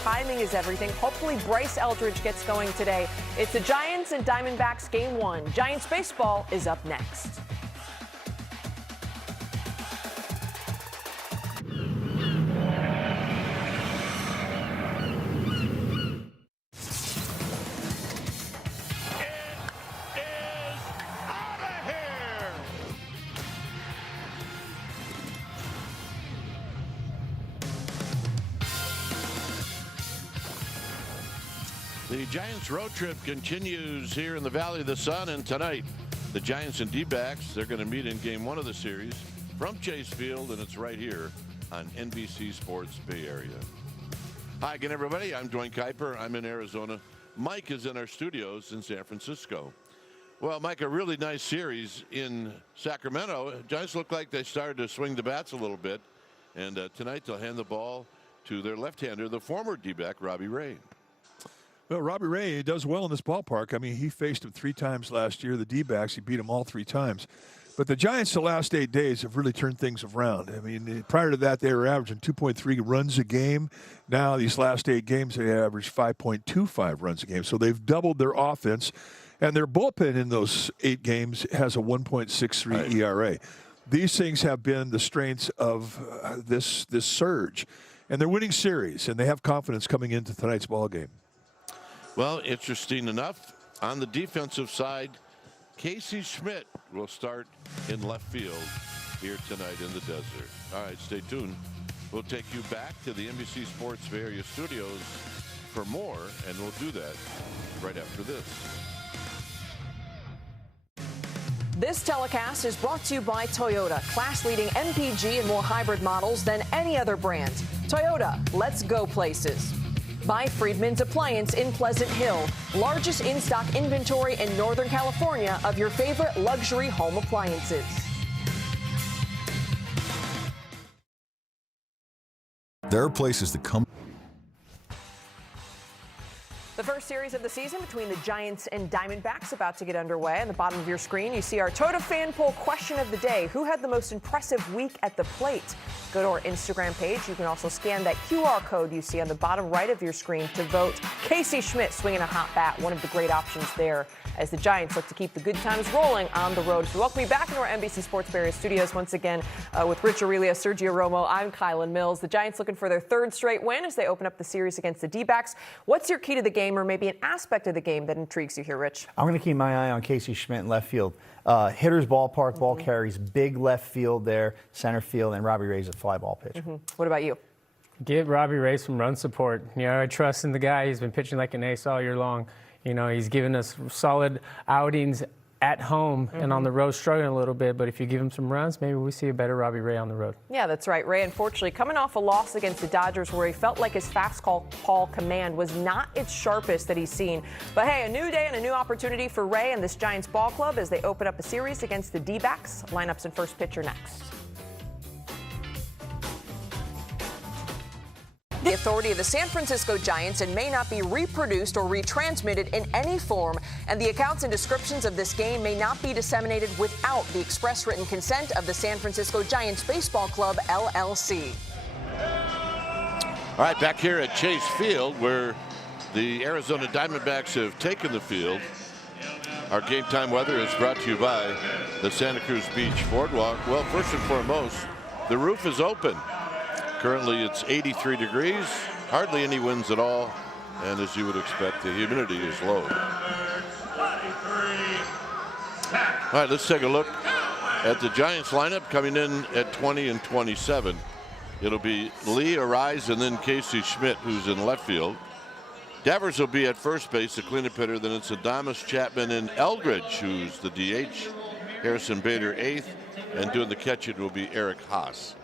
timing is everything. Hopefully Bryce Eldridge gets going today. It's the Giants and Diamondbacks Game 1. Giants baseball is up next. The Giants road trip continues here in the Valley of the Sun, and tonight the Giants and D-backs, they're going to meet in Game 1 of the series from Chase Field, and it's right here on NBC Sports Bay Area. Hi again, everybody. I'm Dwayne Kuiper. I'm in Arizona. Mike is in our studios in San Francisco. Well, Mike, a really nice series in Sacramento. Giants look like they started to swing the bats a little bit, and tonight they'll hand the ball to their left-hander, the former D-back, Robbie Ray. Well, Robbie Ray does well in this ballpark. I mean, he faced him 3 times last year. The D-backs, he beat them all 3 times. But the Giants the last 8 days have really turned things around. I mean, prior to that, they were averaging 2.3 runs a game. Now, these last 8 games, they average 5.25 runs a game. So they've doubled their offense. And their bullpen in those 8 games has a 1.63 ERA. These things have been the strengths of this surge. And they're winning series, and they have confidence coming into tonight's ball game. Well, interesting enough, on the defensive side, Casey Schmidt will start in left field here tonight in the desert. All right, stay tuned. We'll take you back to the NBC Sports Bay Area studios for more, and we'll do that right after this. This telecast is brought to you by Toyota, class-leading MPG and more hybrid models than any other brand. Toyota, let's go places. By Friedman's Appliance in Pleasant Hill, largest in-stock inventory in Northern California of your favorite luxury home appliances. There are places that come. The first series of the season between the Giants and Diamondbacks about to get underway. On the bottom of your screen, you see our Toyota fan poll question of the day. Who had the most impressive week at the plate? Go to our Instagram page. You can also scan that QR code you see on the bottom right of your screen to vote Casey Schmidt swinging a hot bat, one of the great options there as the Giants look to keep the good times rolling on the road. So welcome you back into our NBC Sports Bay Area studios once again with Rich Aurelia, Sergio Romo. I'm Kylan Mills. The Giants looking for their 3rd straight win as they open up the series against the D-backs. What's your key to the game, or maybe an aspect of the game that intrigues you here, Rich? I'm going to keep my eye on Casey Schmidt in left field. Hitter's ballpark, ball carries, big left field there, center field, and Robbie Ray's a fly ball pitcher. What about you? Give Robbie Ray some run support. You know, I trust in the guy. He's been pitching like an ace all year long. You know, he's given us solid outings at home and on the road struggling a little bit, but if you give him some runs, maybe we see a better Robbie Ray on the road. Yeah, that's right. Ray, unfortunately, coming off a loss against the Dodgers where he felt like his fastball command was not its sharpest that he's seen. But hey, a new day and a new opportunity for Ray and this Giants ball club as they open up a series against the D-backs. Lineups and first pitcher next. The authority of the San Francisco Giants and may not be reproduced or retransmitted in any form, and the accounts and descriptions of this game may not be disseminated without the express written consent of the San Francisco Giants Baseball Club, LLC. All right, back here at Chase Field, where the Arizona Diamondbacks have taken the field. Our game time weather is brought to you by the Santa Cruz Beach Boardwalk. Well, first and foremost, the roof is open. Currently, it's 83 degrees, hardly any winds at all, and as you would expect, the humidity is low. All right, let's take a look at the Giants lineup coming in at 20 and 27. It'll be Lee, Arise, and then Casey Schmidt, who's in left field. Devers will be at first base, the cleanup hitter. Then it's Adames, Chapman, and Eldridge, who's the DH. Harrison Bader, 8th, and doing the catching will be Eric Haas.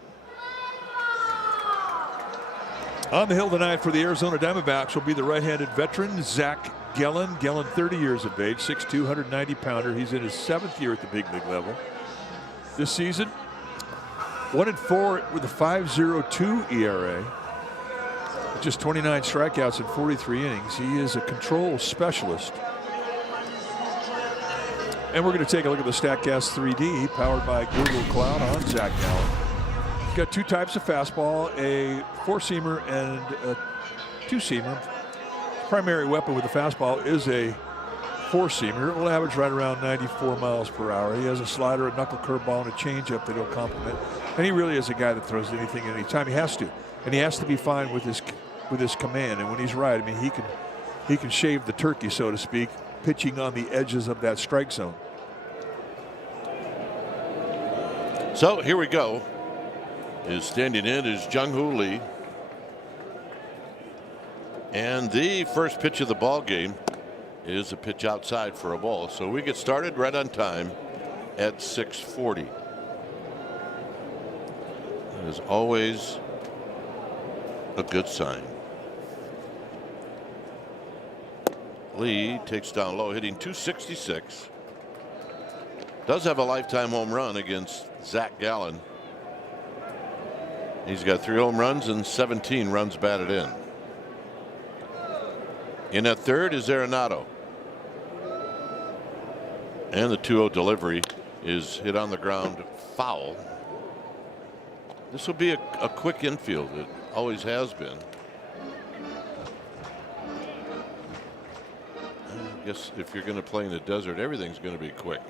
On the hill tonight for the Arizona Diamondbacks will be the right-handed veteran, Zach Gallen. Gallen, 30 years of age, 6'2", 190-pounder. He's in his 7th year at the big league level. This season, 1-4 with a 5.02 ERA. Just 29 strikeouts in 43 innings. He is a control specialist. And we're going to take a look at the StatCast 3D powered by Google Cloud on Zach Gallen. Got 2 types of fastball, a 4-seamer and a two-seamer. Primary weapon with the fastball is a four-seamer. It will average right around 94 miles per hour. He has a slider, a knuckle curveball, and a changeup that he'll complement. And he really is a guy that throws anything at any time. He has to, and he has to be fine with his command. And when he's right, I mean, he can shave the turkey, so to speak, pitching on the edges of that strike zone. So here we go. Standing in is Jung-Hoo Lee. And the first pitch of the ball game is a pitch outside for a ball. So we get started right on time at 6:40. That is always a good sign. Lee takes down low, hitting .266. Does have a lifetime home run against Zach Gallen. He's got 3 home runs and 17 runs batted in. In at third is Arenado. And the 2-0 delivery is hit on the ground foul. This will be a quick infield. It always has been. I guess if you're going to play in the desert, everything's going to be quick.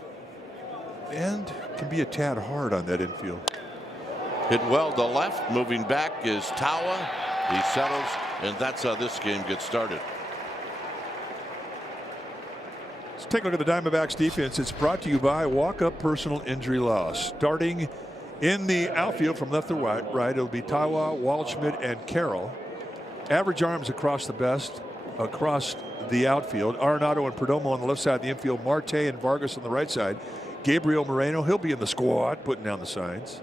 And can be a tad hard on that infield. Hit well to left. Moving back is Tawa. He settles, and that's how this game gets started. Let's take a look at the Diamondbacks defense. It's brought to you by Walk-Up Personal Injury Law. Starting in the outfield from left to right, it'll be Tawa, Waldschmidt, and Carroll. Average arms across the outfield. Arenado and Perdomo on the left side of the infield. Marte and Vargas on the right side. Gabriel Moreno, he'll be in the squad, putting down the signs.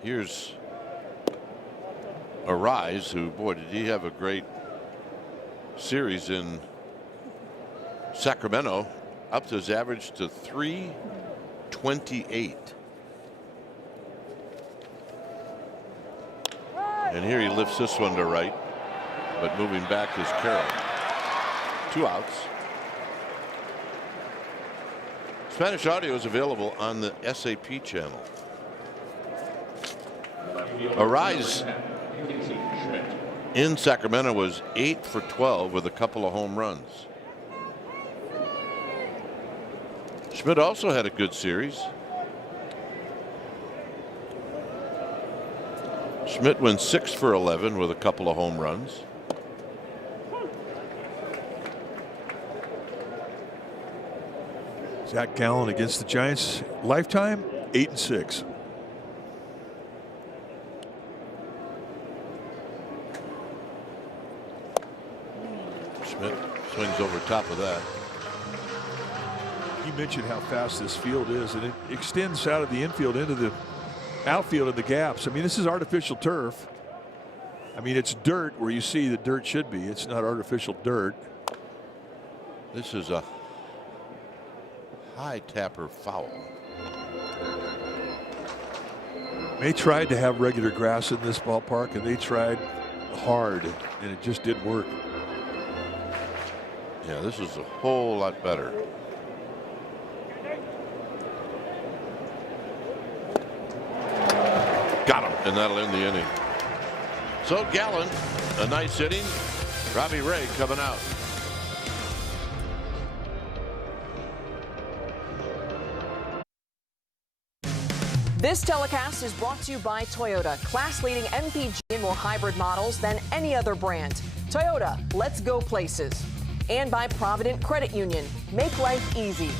Here's Arise, who, boy, did he have a great series in Sacramento, up to his average to .328. And here he lifts this one to right, but moving back is Carroll. 2 outs. Spanish audio is available on the SAP channel. Arise in Sacramento was 8 for 12 with a couple of home runs. Schmidt also had a good series. Schmidt went 6 for 11 with a couple of home runs. Zach Gallen against the Giants, lifetime 8-6. Schmidt swings over top of that. You mentioned how fast this field is, and it extends out of the infield into the outfield of the gaps. I mean, this is artificial turf. I mean, it's dirt where you see the dirt should be. It's not artificial dirt. This is a high tapper foul. They tried to have regular grass in this ballpark, and they tried hard, and it just didn't work. Yeah, this is a whole lot better. Got him, and that'll end the inning. So Gallen, a nice inning. Robbie Ray coming out. This telecast is brought to you by Toyota, class-leading MPG and more hybrid models than any other brand. Toyota, let's go places. And by Provident Credit Union, make life easy.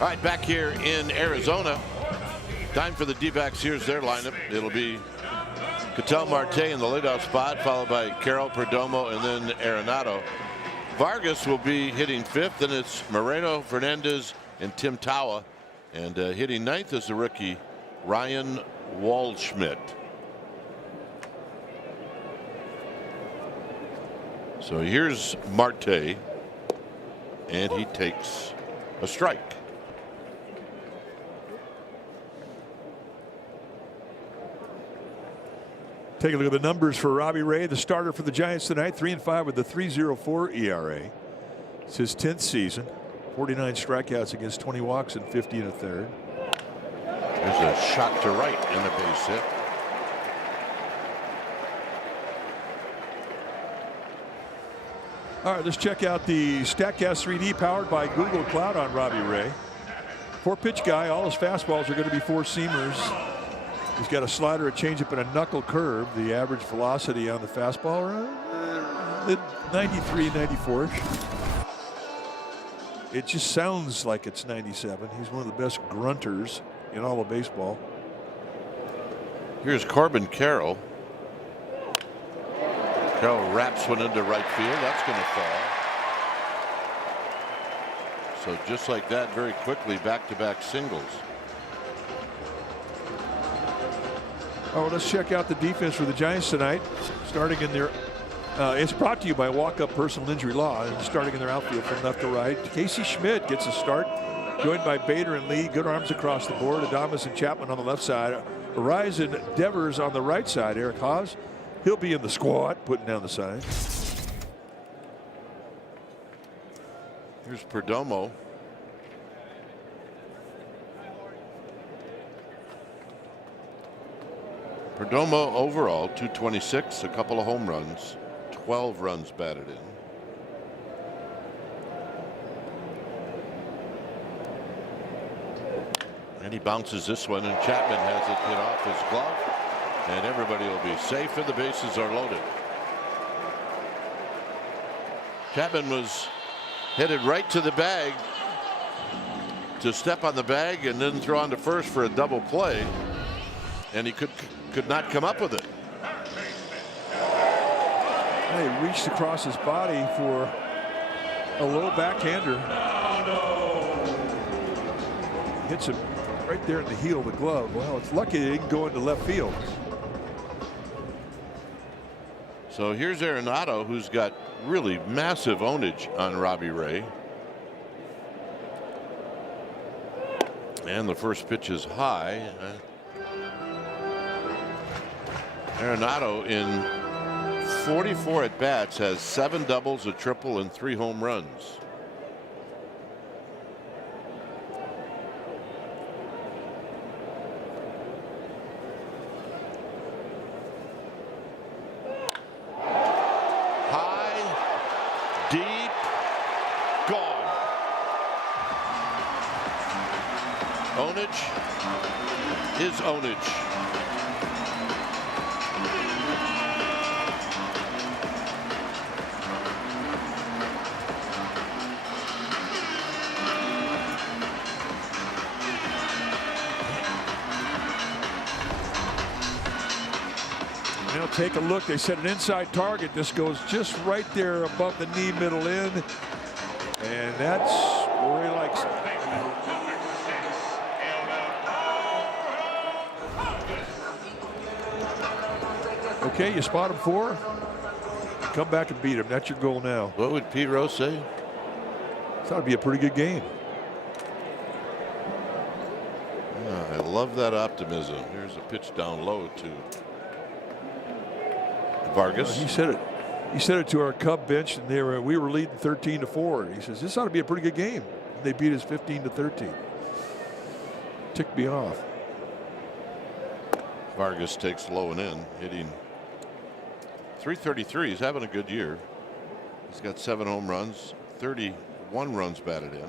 All right, back here in Arizona. Time for the D-backs. Here's their lineup. It'll be Ketel Marte in the leadoff spot, followed by Carroll, Perdomo, and then Arenado. Vargas will be hitting fifth, and it's Moreno, Fernandez, and Tim Tawa. And hitting ninth is the rookie Ryan Waldschmidt. So here's Marte, and he takes a strike. Take a look at the numbers for Robbie Ray, the starter for the Giants tonight. 3-5 with the 3.04 ERA. It's his 10th season. 49 strikeouts against 20 walks and 50 1/3. There's a shot to right and a base hit. All right, let's check out the StatCast 3D powered by Google Cloud on Robbie Ray. 4-pitch guy. All his fastballs are going to be 4-seamers. He's got a slider, a changeup, and a knuckle curve. The average velocity on the fastball, 93, 94. It just sounds like it's 97. He's one of the best grunters in all of baseball. Here's Corbin Carroll. Carroll wraps one into right field. That's going to fall. So just like that, very quickly, back-to-back singles. Oh, let's check out the defense for the Giants tonight. Starting in their, it's brought to you by Walk-Up Personal Injury Law. And starting in their outfield from left to right, Casey Schmidt gets a start, joined by Bader and Lee. Good arms across the board. Adames and Chapman on the left side. Arise and Devers on the right side. Eric Haas, he'll be in the squad, putting down the side. Here's Perdomo. Perdomo overall 226, a couple of home runs, 12 runs batted in. And he bounces this one, and Chapman has it hit off his glove, and everybody will be safe and the bases are loaded. Chapman was headed right to the bag to step on the bag and then throw on to first for a double play, and he could not come up with it. He reached across his body for a low backhander. Hits him right there in the heel of the glove. Well, it's lucky it didn't go into left field. So here's Arenado, who's got really massive ownage on Robbie Ray. And the first pitch is high. Arenado in 44 at bats has 7 doubles, a triple, and 3 home runs. High, deep, gone. Ownage is ownage. Take a look. They set an inside target. This goes just right there above the knee, middle in, and that's where he likes it. Okay, you spot him 4. Come back and beat him. That's your goal now. What would Pete Rose say? Thought it'd be a pretty good game. I love that optimism. Here's a pitch down low to Vargas. He said it. He said it to our Cub bench, and we were leading 13-4. He says this ought to be a pretty good game. And they beat us 15-13. Ticked me off. Vargas takes low and in, hitting .333. He's having a good year. He's got 7 home runs, 31 runs batted in.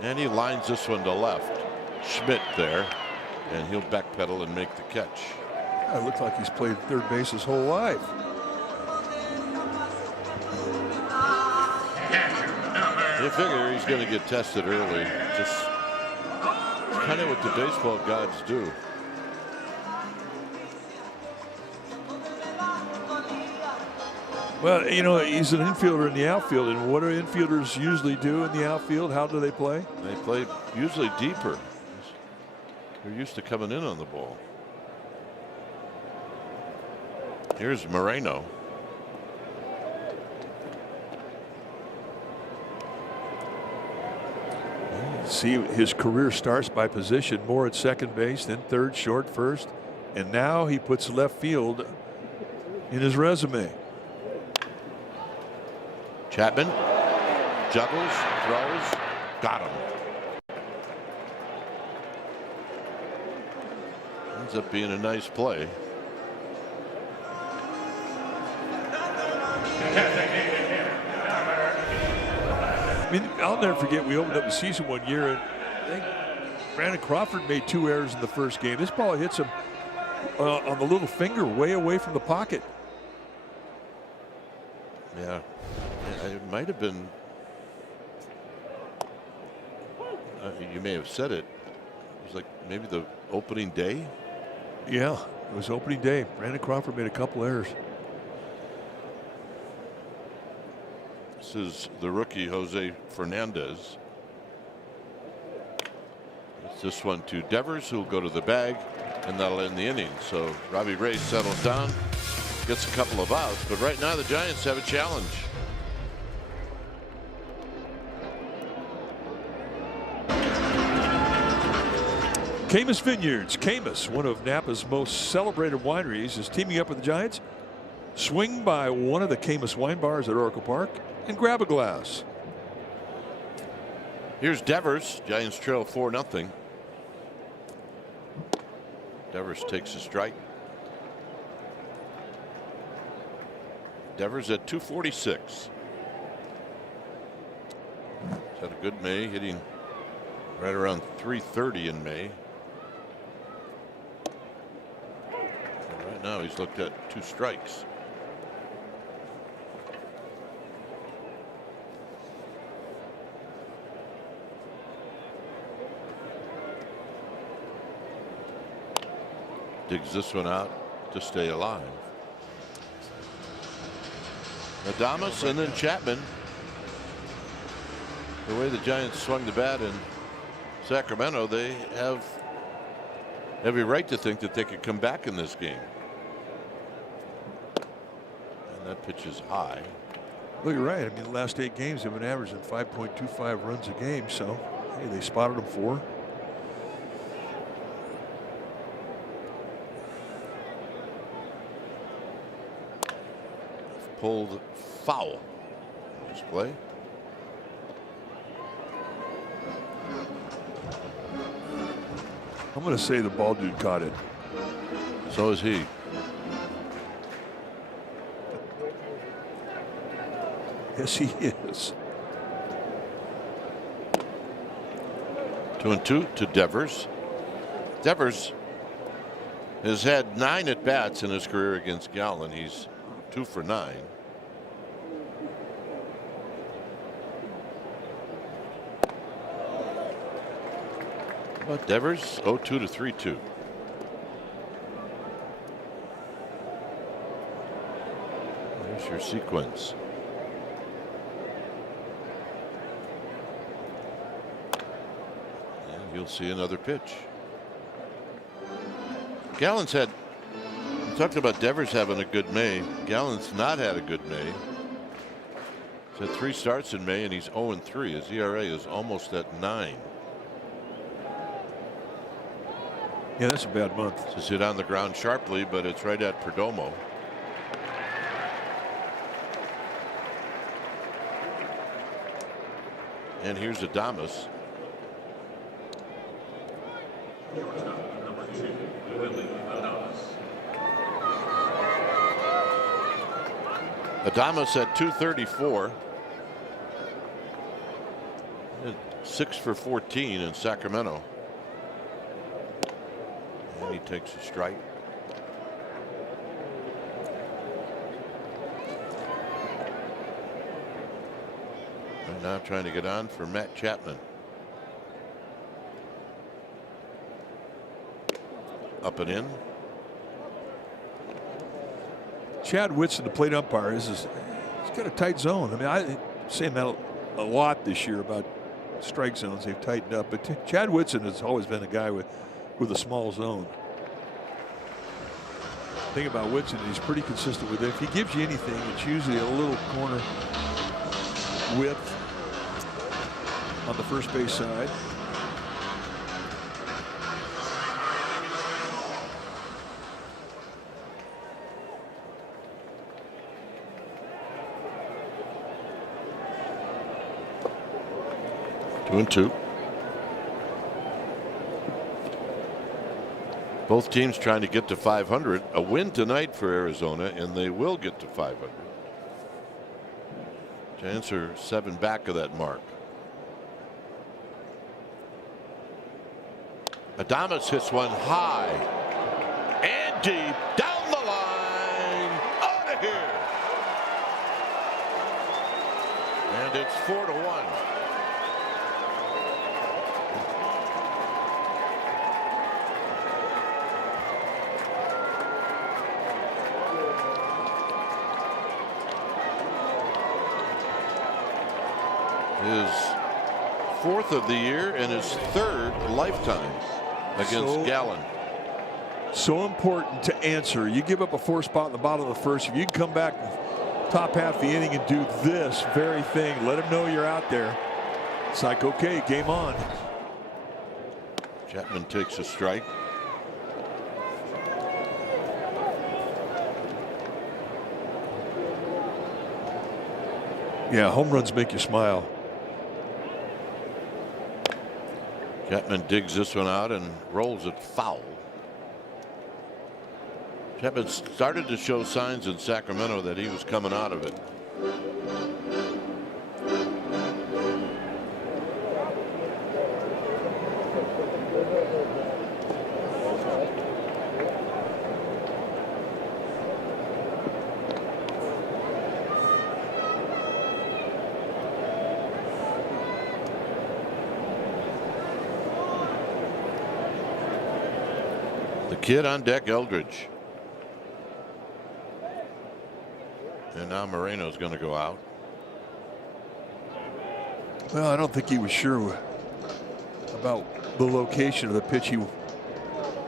And he lines this one to left. Schmidt there, and he'll backpedal and make the catch. It looks like he's played third base his whole life. You figure he's going to get tested early. Just kind of what the baseball gods do. Well, you know, he's an infielder in the outfield, and what do infielders usually do in the outfield? How do they play? They play usually deeper. They're used to coming in on the ball. Here's Moreno. See, his career starts by position, more at second base, then third, short, first, and now he puts left field in his resume. Chapman juggles, throws, got him. Ends up being a nice play. I mean, I'll never forget, we opened up the season one year, and I think Brandon Crawford made 2 errors in the first game. This ball hits him on the little finger way away from the pocket. Yeah, it might have been. You may have said it. It was like maybe the opening day. Yeah, it was opening day. Brandon Crawford made a couple errors. This is the rookie Jose Fernandez. It's this one to Devers, who'll go to the bag, and that'll end the inning. So Robbie Ray settles down, gets a couple of outs, but right now the Giants have a challenge. Camus Vineyards. Camus, one of Napa's most celebrated wineries, is teaming up with the Giants. Swing by one of the Camus wine bars at Oracle Park and grab a glass. Here's Devers. Giants trail 4-0. Devers takes a strike. Devers at 246. He's had a good May, hitting right around 330 in May. And right now he's looked at 2 strikes. Digs this one out to stay alive. Adames and then Chapman. The way the Giants swung the bat in Sacramento, they have every right to think that they could come back in this game. And that pitch is high. Well, you're right. I mean, the last 8 games have been averaging 5.25 runs a game. So, hey, they spotted them 4. Pulled foul. Nice play. I'm going to say the ball dude caught it. So is he. Yes, he is. 2-2 to Devers. Devers has had 9 at bats in his career against Gallen. He's 2 for 9. But Devers 0-2 to 3-2. There's your sequence. And you'll see another pitch. Gallen's had. We talked about Devers having a good May. Gallen's not had a good May. He's had 3 starts in May and he's 0-3. His ERA is almost at 9. Yeah, that's a bad month. Just hit on the ground sharply, but it's right at Perdomo. And here's Adames. Adames at 234. 6 for 14 in Sacramento. And he takes a strike. And now trying to get on for Matt Chapman. Up and in. Chad Whitson, the plate umpire, he's got a tight zone. I mean, I'm saying that a lot this year about strike zones. They've tightened up. But Chad Whitson has always been a guy with a small zone. The thing about Whitson, he's pretty consistent with it. If he gives you anything, it's usually a little corner width on the first base side. 2-2. Both teams trying to get to 500. A win tonight for Arizona, and they will get to 500. Giants are 7 back of that mark. Adames hits one high and deep down the line, out of here. And it's 4-1. His 4th of the year and his 3rd lifetime against Gallen. So important to answer. You give up a 4 spot in the bottom of the 1st. If you can come back top half the inning and do this very thing, let them know you're out there. It's like, okay, game on. Chapman takes a strike. Yeah, home runs make you smile. Chapman digs this one out and rolls it foul. Chapman started to show signs in Sacramento that he was coming out of it. Kid on deck, Eldridge. And now Moreno's going to go out. Well, I don't think he was sure about the location of the pitch he was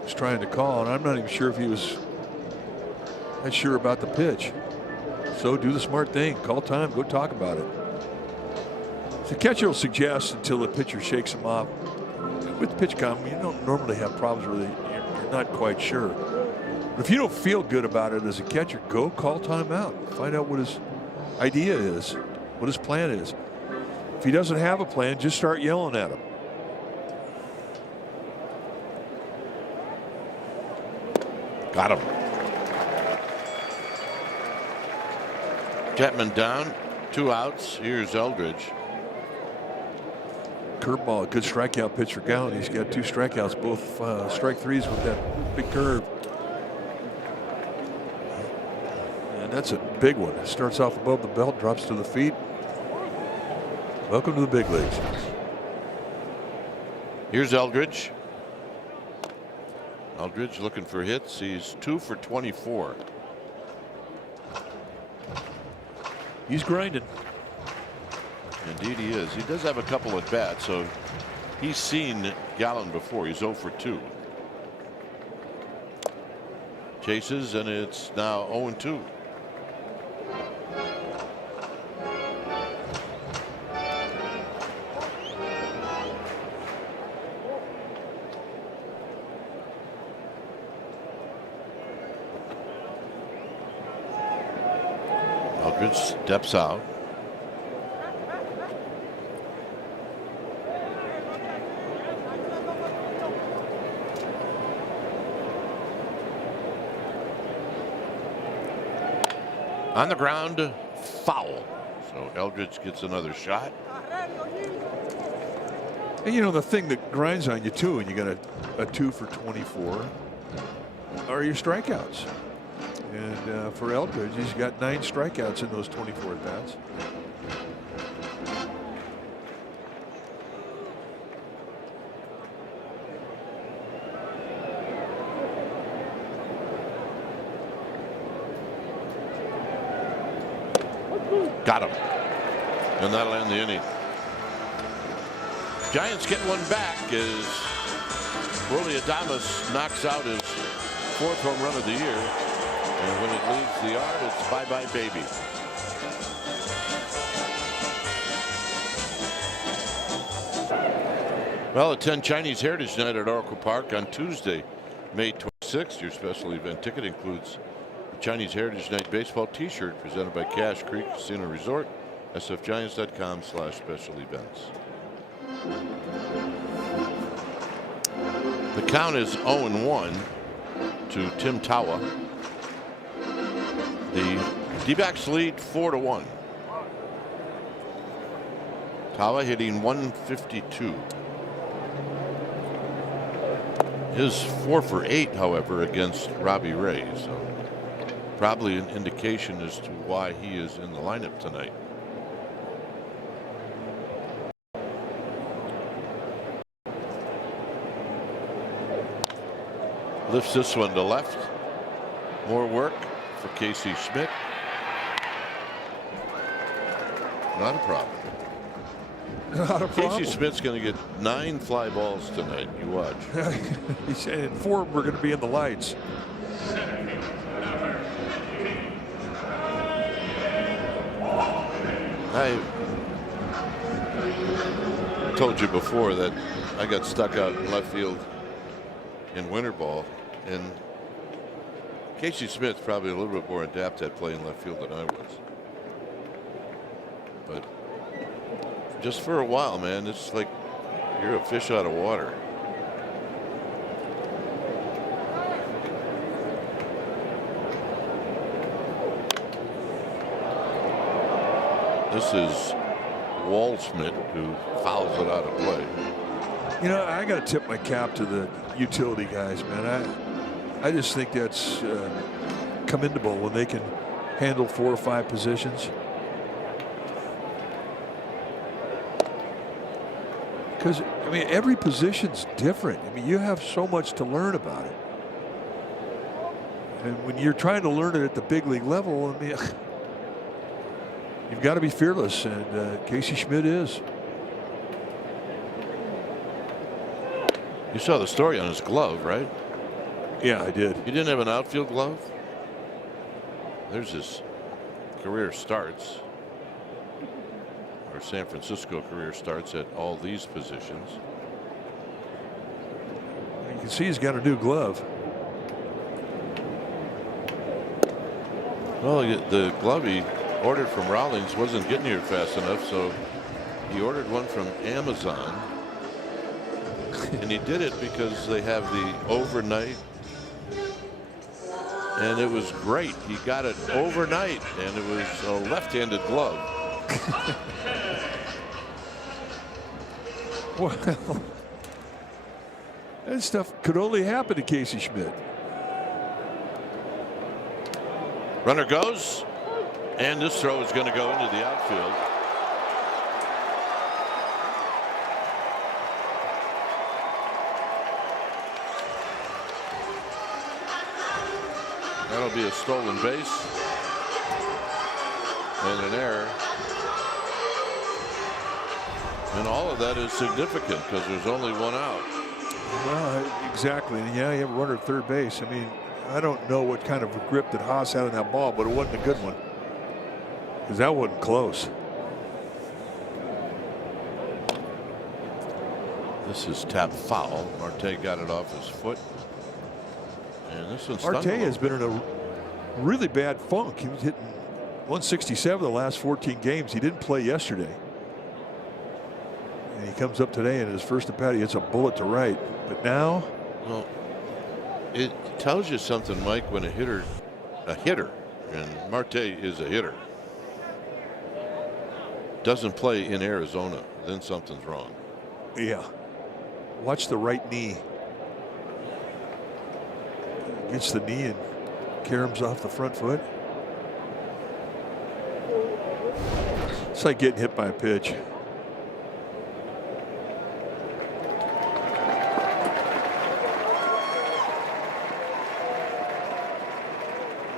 trying to call, and I'm not even sure if he was that sure about the pitch. So do the smart thing. Call time. Go talk about it. The catcher will suggest until the pitcher shakes him off. With pitch count, you don't normally have problems where you're not quite sure. But if you don't feel good about it as a catcher, go call timeout. Find out what his idea is, what his plan is. If he doesn't have a plan, just start yelling at him. Got him. Chapman down, 2 outs. Here's Eldridge. Curveball, a good strikeout pitch for Gallen. He's got 2 strikeouts, both strike threes with that big curve. And that's a big one. It starts off above the belt, drops to the feet. Welcome to the big leagues. Here's Eldridge. Eldridge looking for hits. He's 2 for 24. He's grinding. Indeed he is. He does have a couple at bats, so he's seen Gallen before. He's 0 for 2. Chases, and it's now 0-2. Eldridge steps out. On the ground, foul. So Eldridge gets another shot. And you know, the thing that grinds on you too, and you got a 2 for 24, are your strikeouts. And for Eldridge, he's got 9 strikeouts in those 24 at bats. Got him. And that'll end the inning. Giants get one back as Willie Adames knocks out his 4th home run of the year. And when it leaves the yard, it's bye-bye baby. Well, attend Chinese Heritage Night at Oracle Park on Tuesday, May 26th. Your special event ticket includes Chinese Heritage Night baseball T-shirt presented by Cache Creek Casino Resort. sfgiants.com/special events. The count is 0-1 to Tim Tawa. The D-backs lead 4-1. Tawa hitting 152. His 4 for 8, however, against Robbie Ray. So probably an indication as to why he is in the lineup tonight. Lifts this one to left. More work for Casey Schmidt. Not a problem. Not a problem. Casey Schmidt's going to get 9 fly balls tonight. You watch. He's saying 4 we're going to be in the lights. I told you before that I got stuck out in left field in winter ball, and Casey Smith's probably a little bit more adept at playing left field than I was. But just for a while, man, it's like you're a fish out of water. This is Waldschmidt who fouls it out of play. You know, I got to tip my cap to the utility guys, man. I just think that's commendable when they can handle 4 or 5 positions. Because, I mean, every position's different. I mean, you have so much to learn about it. And when you're trying to learn it at the big league level, I mean, you've got to be fearless, and Casey Schmidt is. You saw the story on his glove, right? Yeah, I did. He didn't have an outfield glove. There's his career starts. Or San Francisco career starts at all these positions. You can see he's got a new glove. Well, the glove he ordered from Rawlings wasn't getting here fast enough, so he ordered one from Amazon. And he did it because they have the overnight, and it was great. He got it overnight, and it was a left-handed glove. Well, that stuff could only happen to Casey Schmidt. Runner goes, and this throw is going to go into the outfield. That'll be a stolen base and an error. And all of that is significant because there's only 1 out. Well, exactly. Yeah, you have a runner at third base. I mean, I don't know what kind of a grip that Haas had on that ball, but it wasn't a good one. Because that wasn't close. This is tap foul. Marte got it off his foot. And this one's Marte has been in a really bad funk. He was hitting 167 the last 14 games. He didn't play yesterday. And he comes up today, and in his first at bat, he hits a bullet to right. But now, well, it tells you something, Mike, when a hitter, and Marte is a hitter, doesn't play in Arizona, then something's wrong. yeah, watch the right knee. Gets the knee and caroms off the front foot. It's like getting hit by a pitch.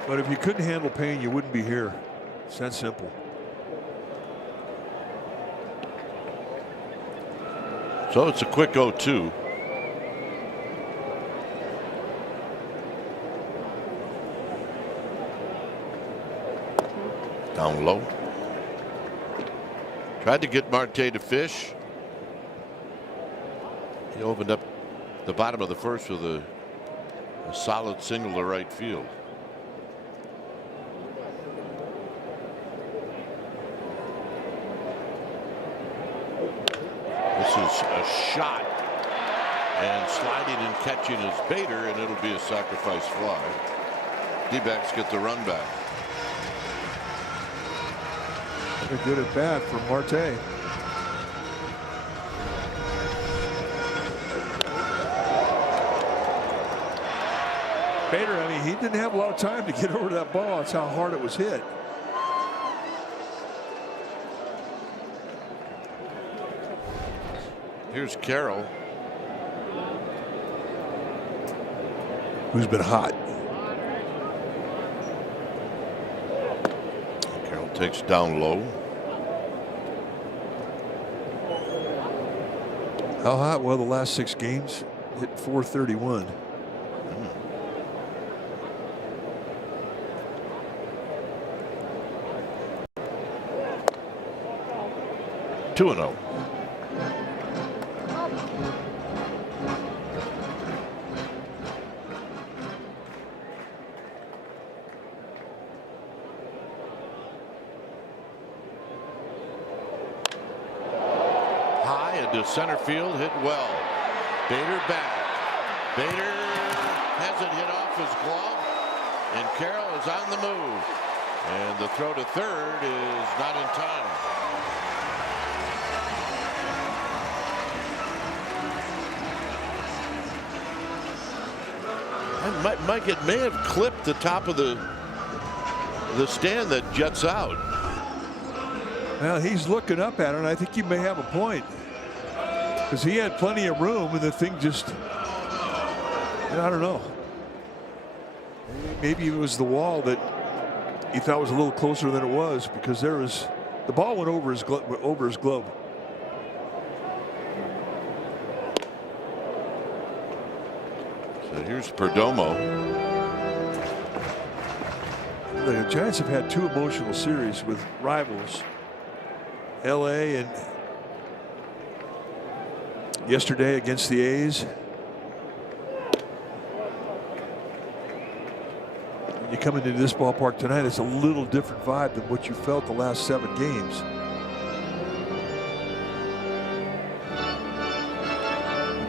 But if you couldn't handle pain, you wouldn't be here. It's that simple. So it's a quick 0-2. Down low. Tried to get Marte to fish. He opened up the bottom of the first with a solid single to right field. This Misses a shot. And sliding and catching is Bader, and it'll be a sacrifice fly. D-backs get the run back. A good at bat for Marte. Bader, I mean, he didn't have a lot of time to get over that ball. That's how hard it was hit. Here's Carroll, who's been hot. Carroll takes down low. How hot? Well, the last 6 games hit .431. 2-0. High into center field, hit well. Bader back. Bader has it hit off his glove, and Carroll is on the move. And the throw to third is not in time. Mike, it may have clipped the top of the stand that juts out. Well, he's looking up at it, and I think he may have a point. Because he had plenty of room, and the thing just, I don't know. Maybe it was the wall that he thought was a little closer than it was, because there was, the ball went over his glove. So here's Perdomo. The Giants have had 2 emotional series with rivals, LA and yesterday against the A's. When you come into this ballpark tonight, it's a little different vibe than what you felt the last 7 games.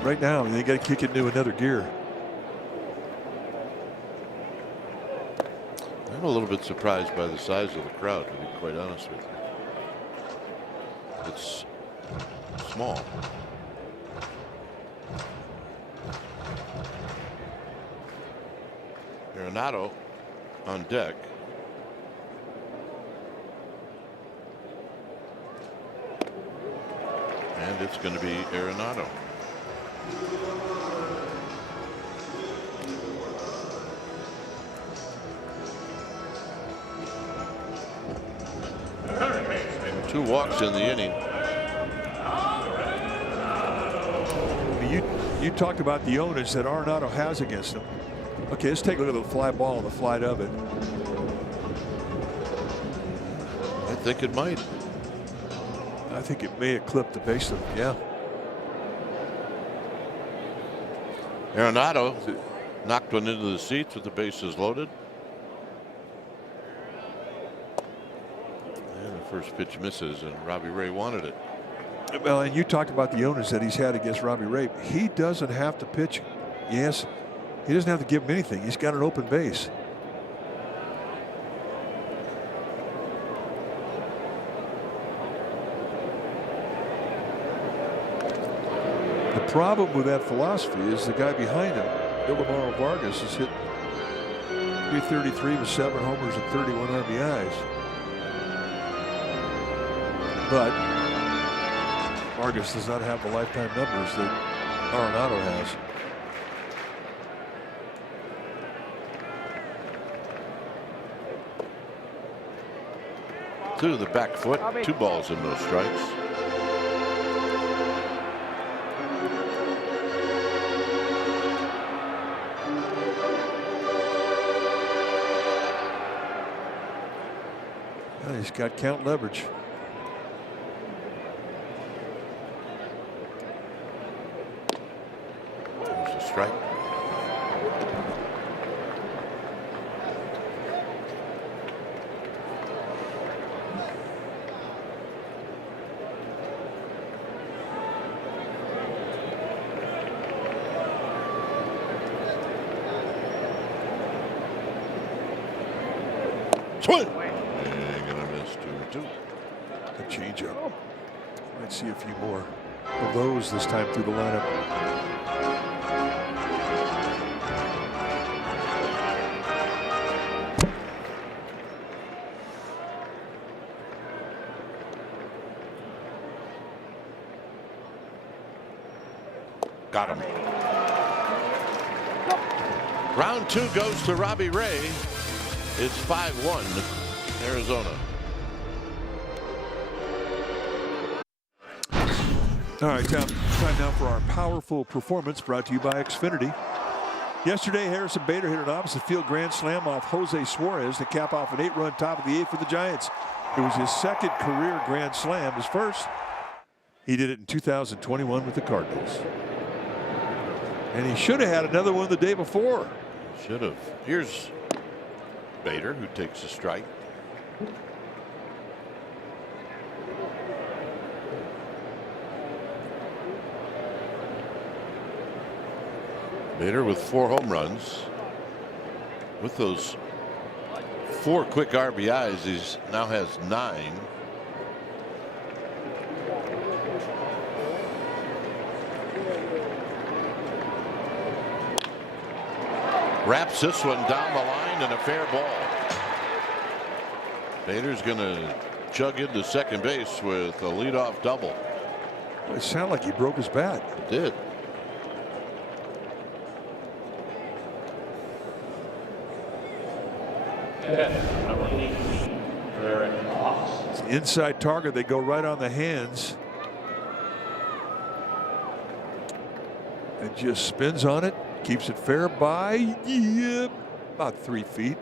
Right now, they got to kick it into another gear. I'm a little bit surprised by the size of the crowd, to be quite honest with you. It's small. Arenado on deck. And it's going to be Arenado. Two walks in the inning. You talked about the onus that Arenado has against him. Okay, let's take a look at the fly ball and the flight of it. I think it might. I think it may have clipped the base of it, yeah. Arenado knocked one into the seats with the bases loaded. And the first pitch misses, and Robbie Ray wanted it. Well, and you talked about the onus that he's had against Robbie Ray. He doesn't have to pitch. Yes, he doesn't have to give him anything. He's got an open base. The problem with that philosophy is the guy behind him, Ildemardo Vargas, has hit .333 with 7 homers and 31 RBIs. But Vargas does not have the lifetime numbers that Arenado has. To the back foot, 2 balls and no strikes. Well, he's got count leverage. There's a strike. changeup. Might see a few more of those this time through the lineup. Got him. Round 2 goes to Robbie Ray. It's 5-1 Arizona. All right, time now for our powerful performance brought to you by Xfinity. Yesterday, Harrison Bader hit an opposite field grand slam off Jose Suarez to cap off an 8-run top of the 8th for the Giants. It was his second career grand slam. His first, he did it in 2021 with the Cardinals. And he should have had another one the day before. Should have. Here's Bader, who takes a strike. Bader with 4 home runs. With those 4 quick RBIs, he now has 9. Wraps this one down the line and a fair ball. Bader's going to chug into second base with a leadoff double. It sounded like he broke his bat. It did. It's an inside target. They go right on the hands. It just spins on it. Keeps it fair by about 3 feet.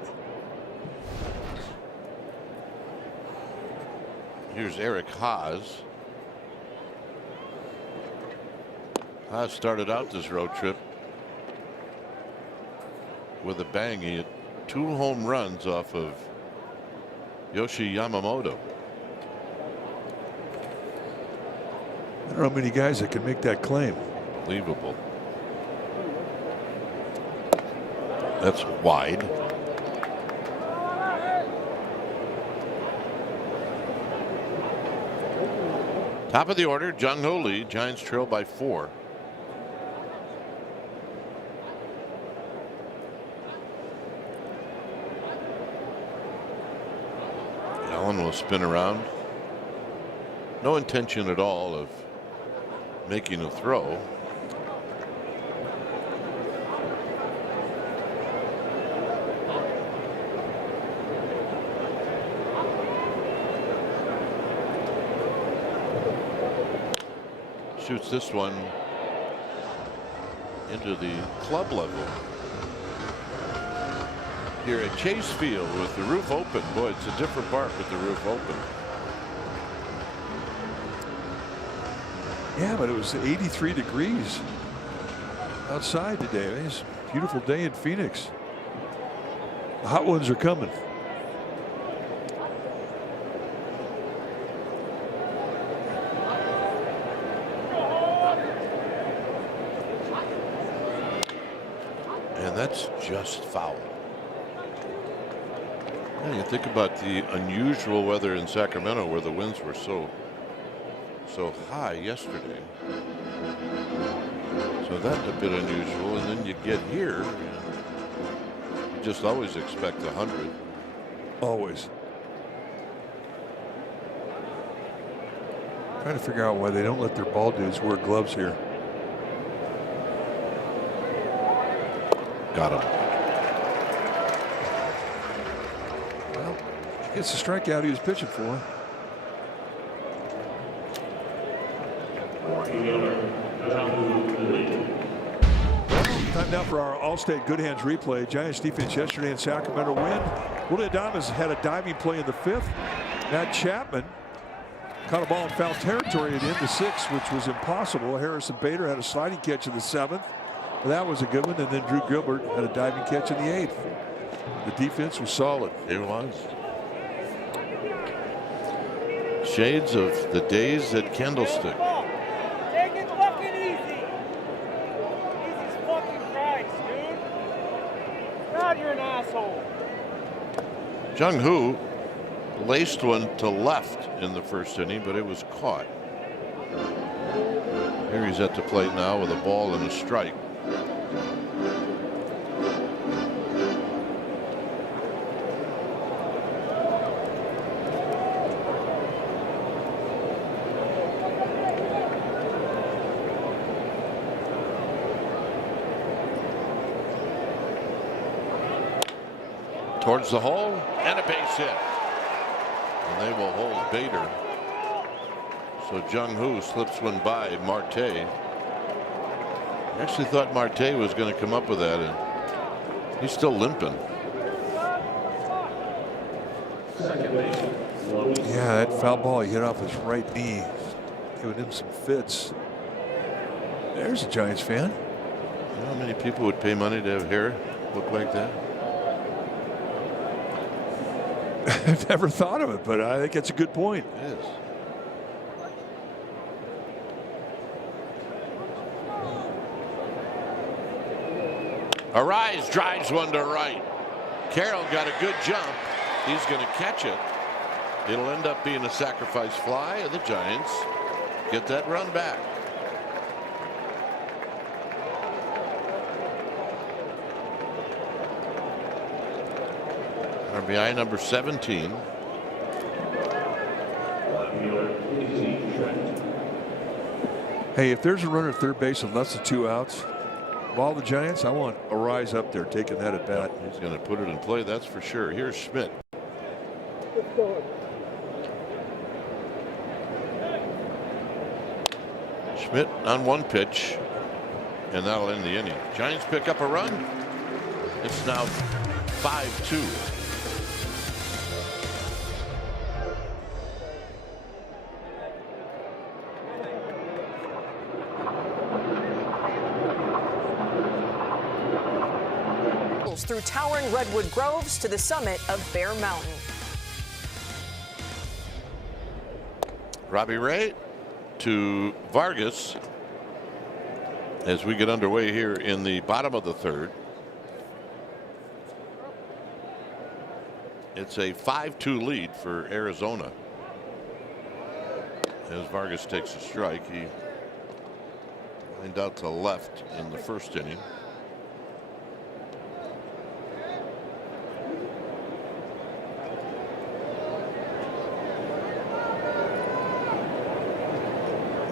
Here's Eric Haas. Haas started out this road trip with a bang. He had 2 home runs off of Yoshi Yamamoto. I don't know how many guys that can make that claim. Unbelievable. That's wide. Top of the order, Jung Ho Lee. Giants trail by 4. Allen will spin around. No intention at all of making a throw. Shoots this one into the club level. Here at Chase Field with the roof open. Boy, it's a different park with the roof open. Yeah, but it was 83 degrees outside today. It's a beautiful day in Phoenix. The hot ones are coming. And that's just foul. Yeah, you think about the unusual weather in Sacramento where the winds were so high yesterday. So that's a bit unusual. And then you get here, and you just always expect 100. Always. Trying to figure out why they don't let their ball dudes wear gloves here. Got him. Well, he gets the strikeout he was pitching for. Time now for our Allstate Good Hands replay. Giants defense yesterday in Sacramento win. Willie Adames had a diving play in the 5th. Matt Chapman caught a ball in foul territory at the end of 6, which was impossible. Harrison Bader had a sliding catch in the 7th. That was a good one. And then Drew Gilbert had a diving catch in the 8th. The defense was solid. It was. Shades of the days at Candlestick. Take it fucking easy. Jesus fucking Christ, dude. God, you're an asshole. Jung Ho laced one to left in the first inning, but it was caught. Here he's at the plate now with a ball and a strike. Towards the hole and a base hit. And they will hold Bader. So Jung-Hoo slips one by Marte. I actually thought Marte was going to come up with that, and he's still limping. Yeah, that foul ball he hit off his right knee, giving him some fits. There's a Giants fan. You know how many people would pay money to have hair look like that? I've never thought of it, but I think it's a good point. It is. Arise drives one to right. Carroll got a good jump. He's going to catch it. It'll end up being a sacrifice fly, and the Giants get that run back. RBI number 17. Hey, if there's a runner at third base and less than 2 outs, of all the Giants, I want Arise up there taking that at bat. He's going to put it in play, that's for sure. Here's Schmidt. Schmidt on one pitch, and that'll end the inning. Giants pick up a run. It's now 5-2. Through towering redwood groves to the summit of Bear Mountain. Robbie Ray to Vargas as we get underway here in the bottom of the third. It's a 5-2 lead for Arizona. As Vargas takes a strike, he lined out to left in the first inning.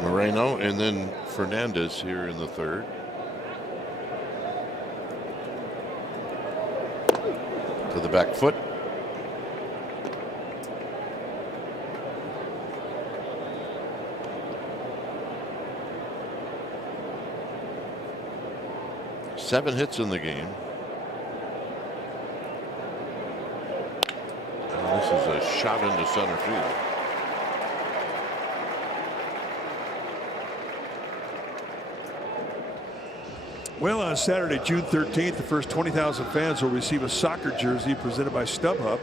Moreno and then Fernandez here in the third. To the back foot. Seven hits in the game. And this is a shot into center field. Well, on Saturday, June 13th, the first 20,000 fans will receive a soccer jersey presented by StubHub.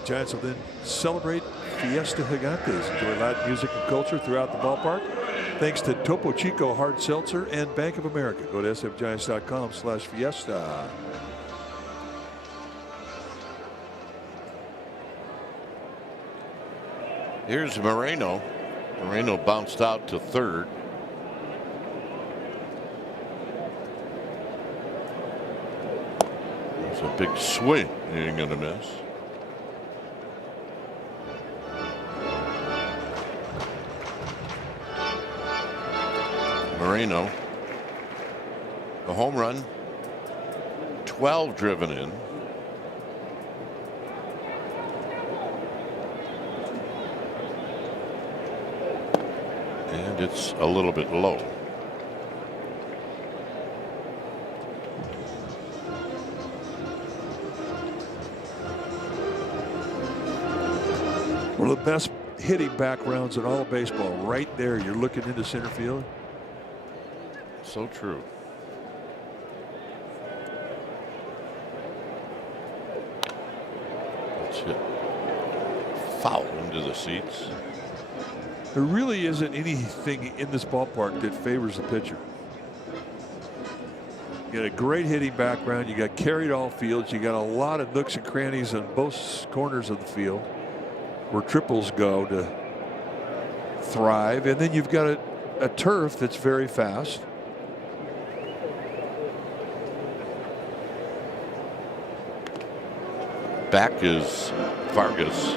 The Giants will then celebrate Fiesta Gigantes. Enjoy Latin music and culture throughout the ballpark. Thanks to Topo Chico Hard Seltzer and Bank of America. Go to sfgiants.com/fiesta. Here's Moreno. Moreno bounced out to third. It's a big swing. He ain't gonna miss. Moreno, a home run, 12 driven in. And it's a little bit low. One of the best hitting backgrounds in all of baseball. Right there, you're looking into center field. So true. That's it. Foul into the seats. There really isn't anything in this ballpark that favors the pitcher. You got a great hitting background. You got carried all fields. You got a lot of nooks and crannies on both corners of the field where triples go to thrive, and then you've got a turf that's very fast. Back is Vargas.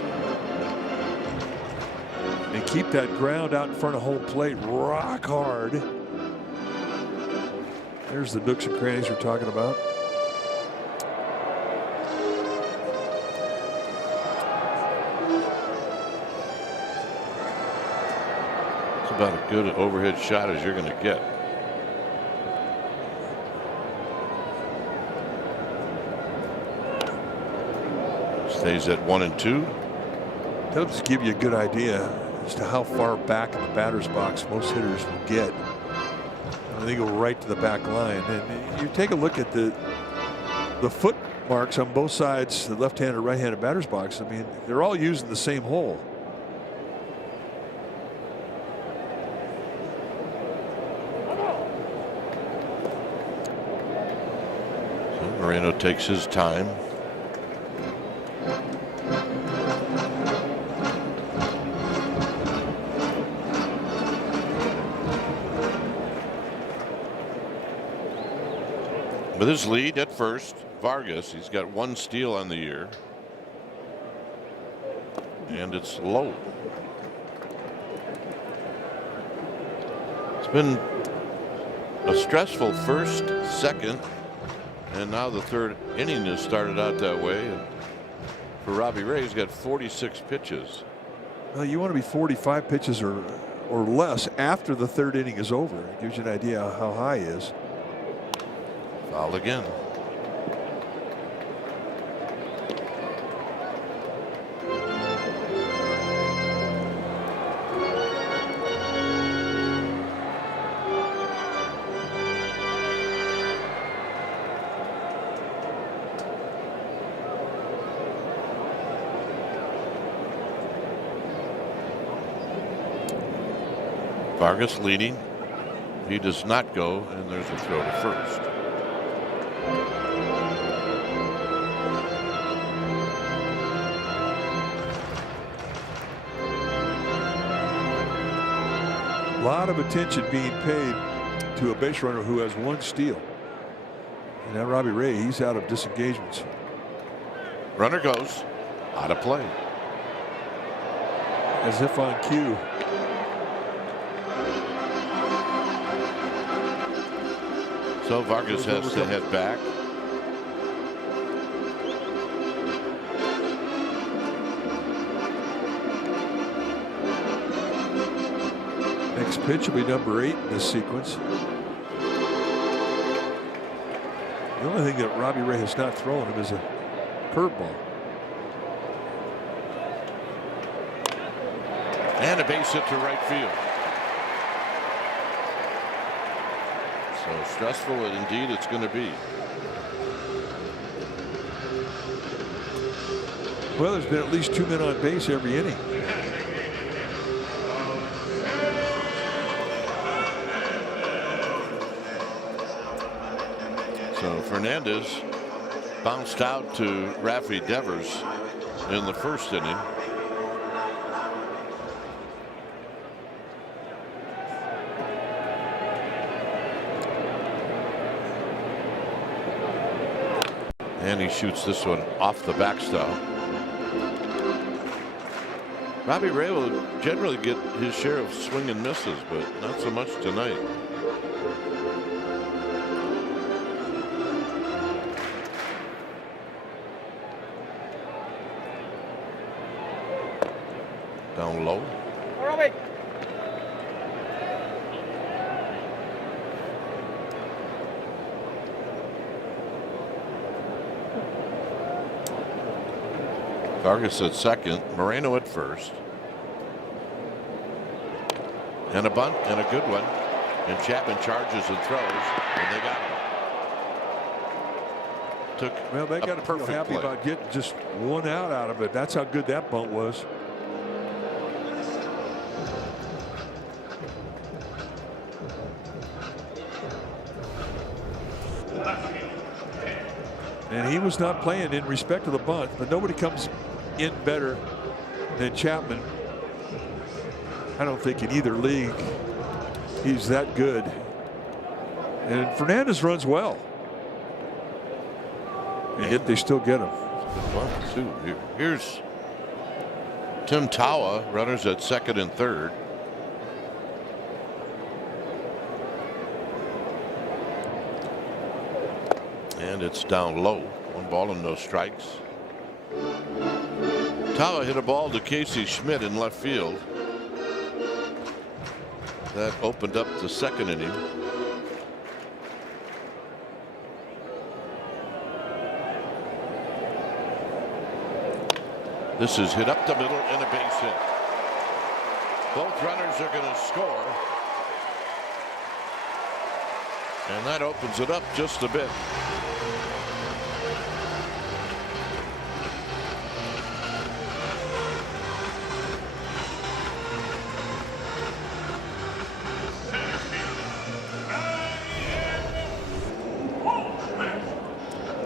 And keep that ground out in front of home plate rock hard. There's the nooks and crannies we're talking about. It's about a good overhead shot as you're going to get. Stays at 1-2. That'll just give you a good idea as to how far back in the batter's box most hitters will get. And they go right to the back line. And you take a look at the foot marks on both sides, the left-handed and right-handed batter's box. I mean, they're all using the same hole. So Moreno takes his time. With his lead at first, Vargas, he's got 1 steal on the year. And it's low. It's been a stressful first, second, and now the 3rd inning has started out that way. And for Robbie Ray, he's got 46 pitches. Well, you want to be 45 pitches or less after the 3rd inning is over. It gives you an idea how high he is. Foul again. Vargas leading. He does not go, and there's a throw to first. A lot of attention being paid to a base runner who has 1 steal. And now Robbie Ray, he's out of disengagements. Runner goes out of play. As if on cue. So Vargas has to head back. Next pitch will be number 8 in this sequence. The only thing that Robbie Ray has not thrown him is a curveball. And a base hit to right field. So stressful indeed it's going to be. Well, there's been at least 2 men on base every inning. So Fernandez bounced out to Rafi Devers in the 1st inning. And he shoots this one off the backstop. Robbie Ray will generally get his share of swing and misses, but not so much tonight. Down low. Robbie. Vargas at second, Moreno at first. And a bunt and a good one. And Chapman charges and throws, and they got him. Took Well, they a got to feel perfect happy play. about getting just 1 out of it. That's how good that bunt was. And he was not playing in respect to the bunt, but nobody comes in better than Chapman. I don't think in either league he's that good. And Fernandez runs well. And yet they still get him. Good bunt, too. Here's Tim Tawa, runners at second and third. And it's down low. 1 ball and no strikes. Tawa hit a ball to Casey Schmidt in left field. That opened up the second inning. This is hit up the middle and a base hit. Both runners are going to score. And that opens it up just a bit.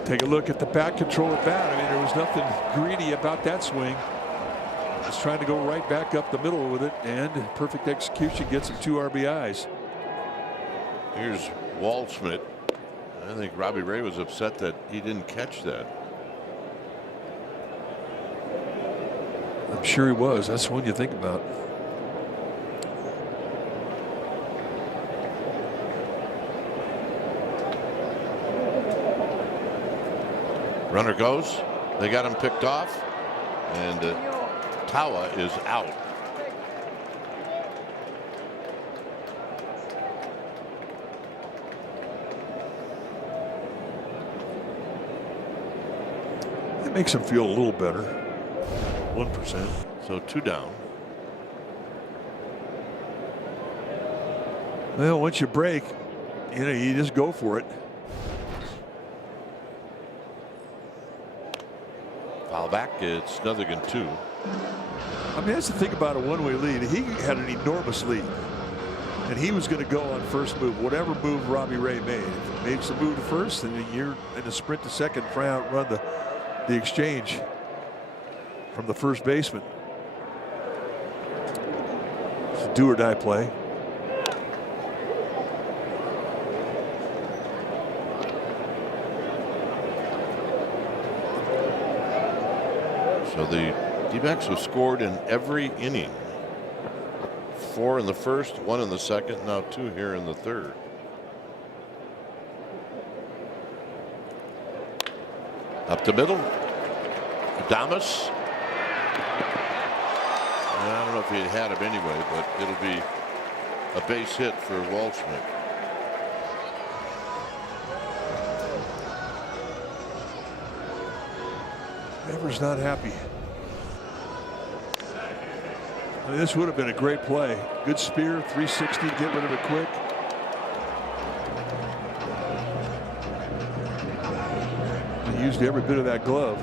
Take a look at the bat control at bat. I mean, there was nothing greedy about that swing. Just trying to go right back up the middle with it, and perfect execution gets him 2 RBIs. Here's Waldschmidt. I think Robbie Ray was upset that he didn't catch that. I'm sure he was. That's one you think about. Runner goes. They got him picked off. And Tawa is out. It makes him feel a little better. 1%. So 2 down. Well, once you break, you just go for it. Foul back. It's nothing in 2. I mean, that's the thing about a one-way lead. He had an enormous lead, and he was going to go on first move, whatever move Robbie Ray made. If he makes the move to first, then you're in a sprint to second, try out run the exchange from the first baseman. It's a do or die play. So the D-backs have scored in every inning. 4 in the first, 1 in the second, now 2 here in the third. Up the middle. Adames. I don't know if he had him anyway, but it'll be a base hit for Waldschmidt. Evers not happy. I mean, this would have been a great play. Good spear, 360, get rid of it quick. He used every bit of that glove.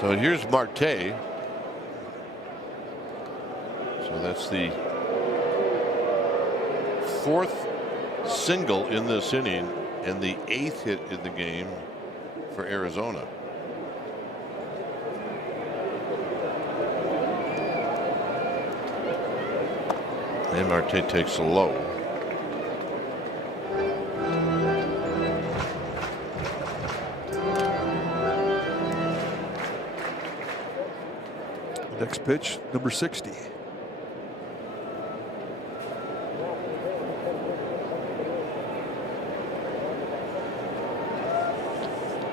So here's Marte. So that's the 4th single in this inning and the 8th hit in the game for Arizona. And Marte takes a low. Next pitch, number 60.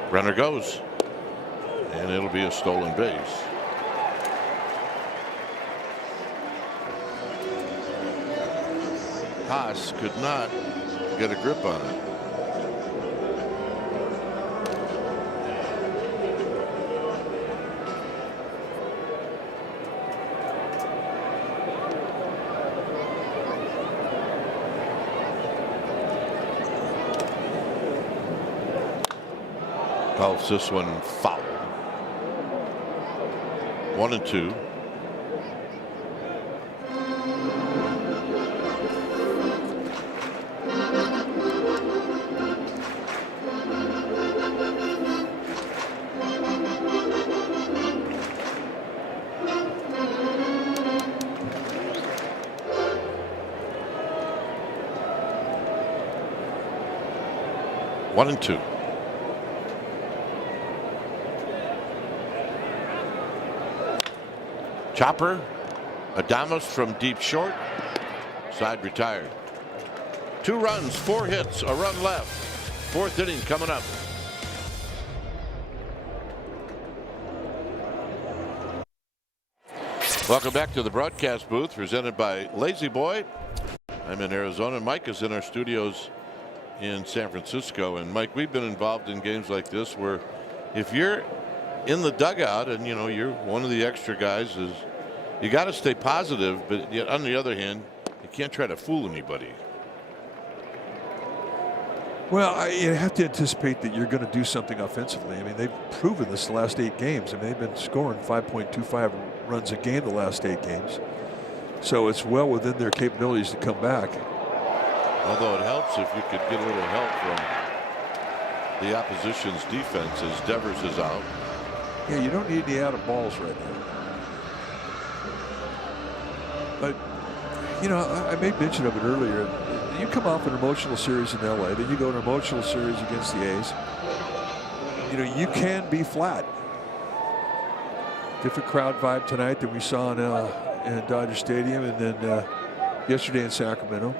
Runner goes, and it'll be a stolen base. Haas could not get a grip on it. Calls this one foul. 1-2. 1-2. Chopper, Adames from deep short, side retired. 2 runs, 4 hits, a run left. 4th inning coming up. Welcome back to the broadcast booth presented by Lazy Boy. I'm in Arizona. Mike is in our studios in San Francisco. And Mike, we've been involved in games like this where if you're in the dugout and you're one of the extra guys, is you got to stay positive, but yet on the other hand, you can't try to fool anybody. Well, you have to anticipate that you're going to do something offensively. I mean, they've proven this the last 8 games. I mean, they've been scoring 5.25 runs a game the last 8 games. So it's well within their capabilities to come back. Although it helps if you could get a little help from the opposition's defense as Devers is out. Yeah, you don't need any out of balls right now. But, I made mention of it earlier. You come off an emotional series in LA, then you go to an emotional series against the A's. You can be flat. Different crowd vibe tonight than we saw in Dodger Stadium and then yesterday in Sacramento.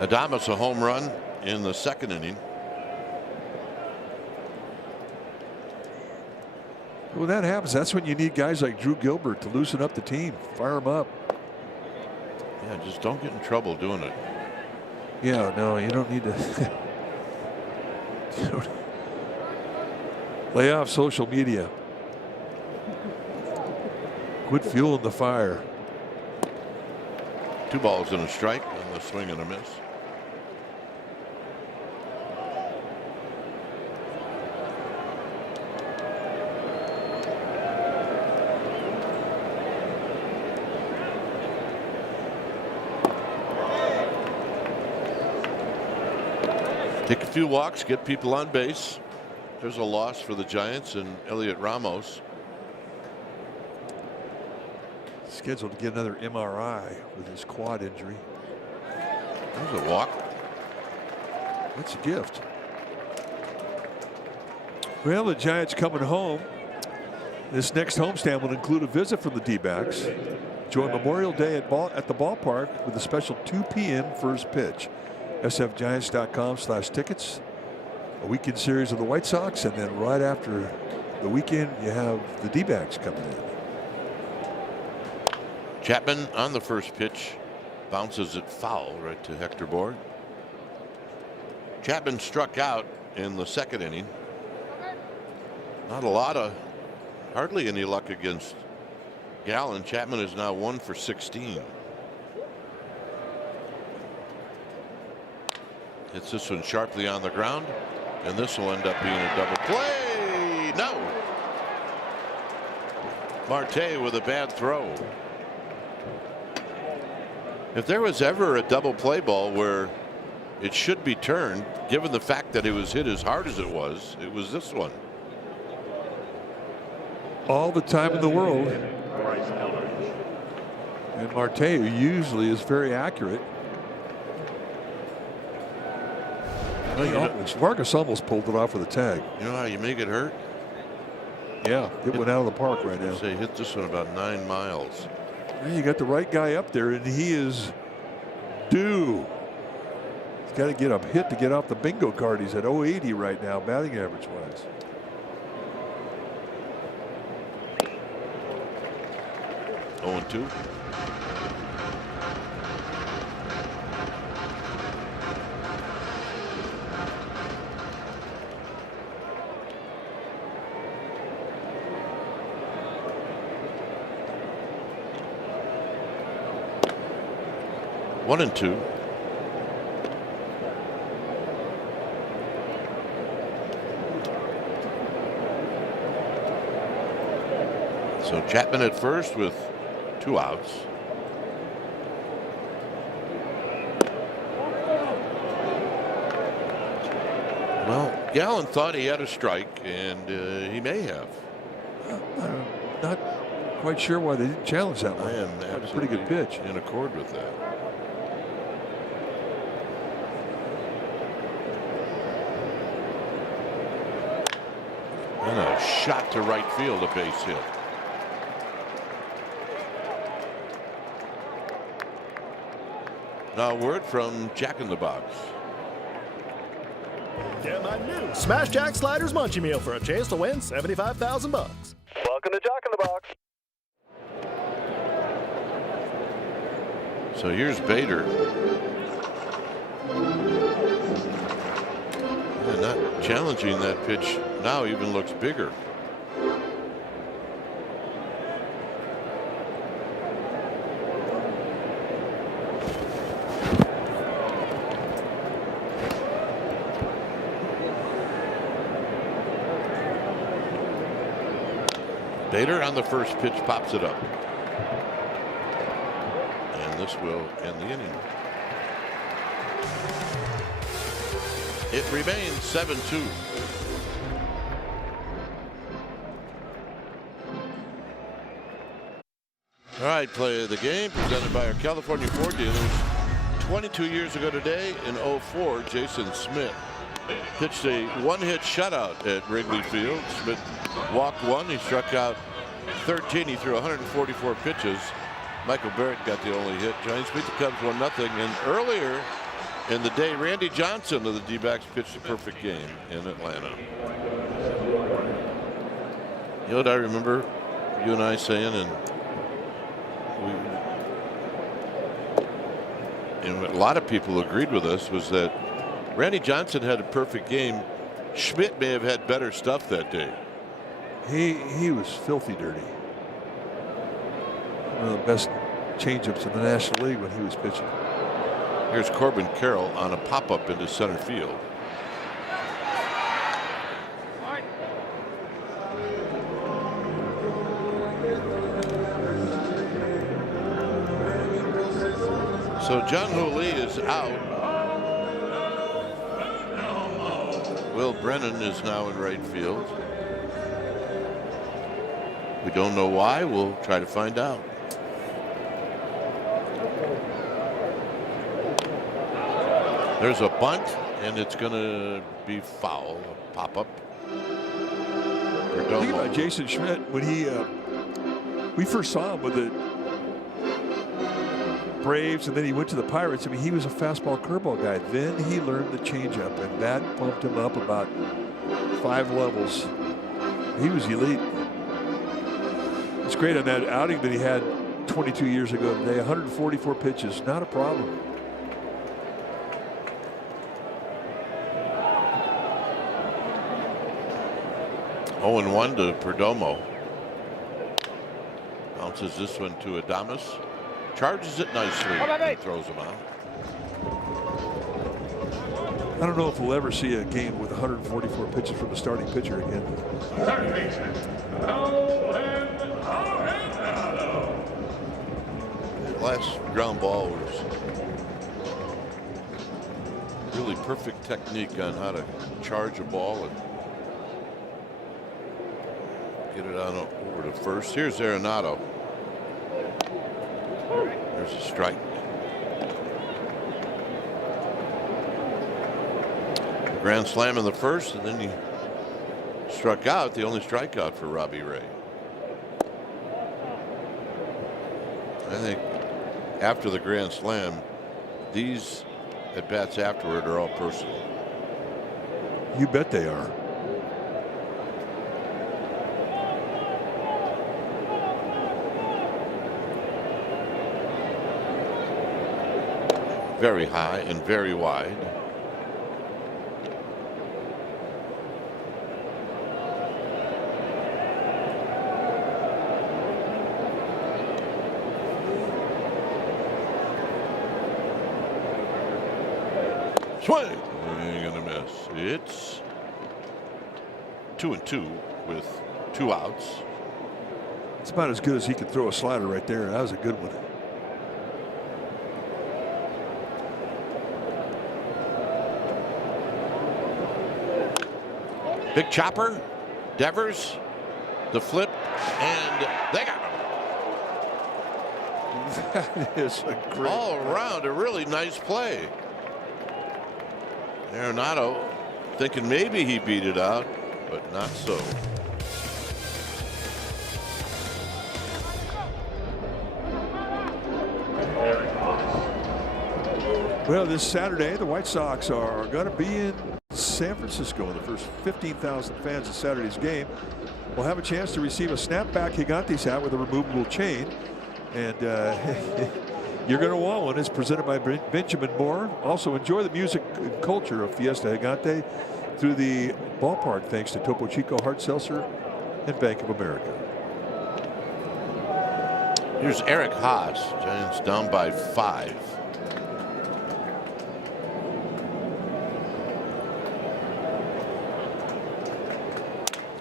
Adames a home run in the 2nd inning. When that happens, that's when you need guys like Drew Gilbert to loosen up the team, fire them up. Yeah, just don't get in trouble doing it. Yeah, no, you don't need to. Lay off social media. Quit fueling the fire. 2 balls and a strike on the swing and a miss. Take a few walks, get people on base. There's a loss for the Giants and Elliot Ramos. Scheduled to get another MRI with his quad injury. There's a walk. That's a gift. Well, the Giants coming home. This next homestand will include a visit from the D-backs. Join Memorial Day at the ballpark with a special 2 p.m. first pitch. sfgiants.com/tickets. A weekend series of the White Sox, and then right after the weekend, you have the D-backs coming in. Chapman on the first pitch bounces it foul right to Hector Board. Chapman struck out in the 2nd inning. Not a lot of, hardly any luck against Gallen. Chapman is now 1 for 16. Hits this one sharply on the ground, and this will end up being a double play. No. Marte with a bad throw. If there was ever a double play ball where it should be turned, given the fact that it was hit as hard as it was this one. All the time in the world. And Marte usually is very accurate. Vargas almost pulled it off with a tag. You know how you make it hurt? Yeah, it went out of the park right now. Say hit this one about 9 miles. You got the right guy up there, and he is due. He's got to get a hit to get off the bingo card. He's at 080 right now, batting average wise. Oh, 2. One and 2. So Chapman at first with 2 outs. Well, Gallen thought he had a strike, and he may have. I'm not quite sure why they didn't challenge that one. I am a pretty good pitch. In accord with that. And a shot to right field, a base hit. Now a word from Jack in the Box. Get my new Smash Jack Sliders Munchie Meal for a chance to win $75,000. Welcome to Jack in the Box. So here's Bader. Yeah, not challenging that pitch now, even looks bigger. Bader on the first pitch pops it up. And this will end the inning. It remains 7-2. All right, play of the game presented by our California Ford dealers. 22 years ago today in 04, Jason Smith pitched a one-hit shutout at Wrigley Field. Smith walked one. He struck out 13. He threw 144 pitches. Michael Barrett got the only hit. Giants beat the Cubs 1-0. And earlier in the day, Randy Johnson of the D-backs pitched a perfect game in Atlanta. You know what I remember you and I saying, and a lot of people agreed with us, was that Randy Johnson had a perfect game. Schmidt may have had better stuff that day. He was filthy dirty. One of the best changeups in the National League when he was pitching. Here's Corbin Carroll on a pop-up into center field. So John Hooley is out. Will Brennan is now in right field. We don't know why. We'll try to find out. There's a bunt, and it's going to be foul. A pop-up. Think about Jason Schmidt when we first saw him with the Braves, and then he went to the Pirates. I mean, he was a fastball curveball guy. Then he learned the changeup, and that bumped him up about 5 levels. He was elite. It's great on that outing that he had 22 years ago today. 144 pitches, not a problem. Oh, and 1 to Perdomo. Bounces this one to Adames. Charges it nicely and throws him out. I don't know if we'll ever see a game with 144 pitches from the starting pitcher again. The last ground ball was really perfect technique on how to charge a ball and get it on over to first. Here's Arenado. There's a strike. Grand slam in the first, and then he struck out, the only strikeout for Robbie Ray. I think after the grand slam, these at bats afterward are all personal. You bet they are. Very high and very wide. Swing. Ain't gonna miss. It's 2-2 with 2 outs. It's about as good as he could throw a slider right there. That was a good one. Big chopper, Devers, the flip, and they got him. That is a great all around, a really nice play. Arenado thinking maybe he beat it out. but not so. Well, this Saturday, the White Sox are going to be in San Francisco. The first 15,000 fans of Saturday's game will have a chance to receive a snapback Gigantes hat with a removable chain. And you're going to want one. It's presented by Benjamin Moore. Also, enjoy the music and culture of Fiesta Gigante through the ballpark, thanks to Topo Chico Hard Seltzer and Bank of America. Here's Eric Haas. Giants down by 5.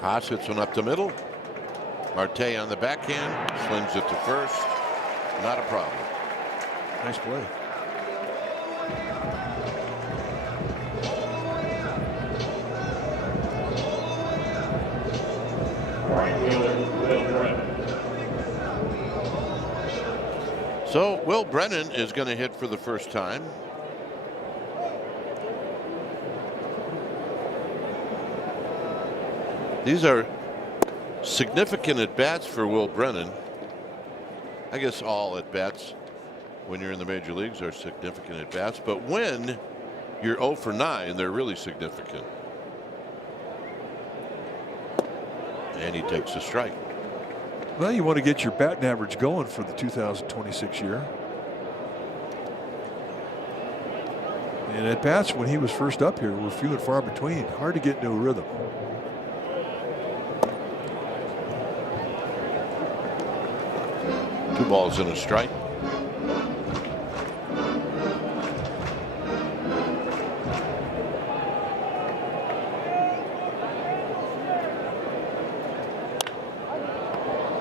Haas hits one up the middle. Marte on the backhand, slings it to first. Not a problem. Nice play. So Will Brennan is going to hit for the first time. These are significant at-bats for Will Brennan. I guess all at-bats when you're in the major leagues are significant at-bats, but when you're 0 for 9, they're really significant. And he takes a strike. Well, you want to get your batting average going for the 2026 year. And at bats when he was first up here were few and far between. Hard to get into a rhythm. Two balls and a strike.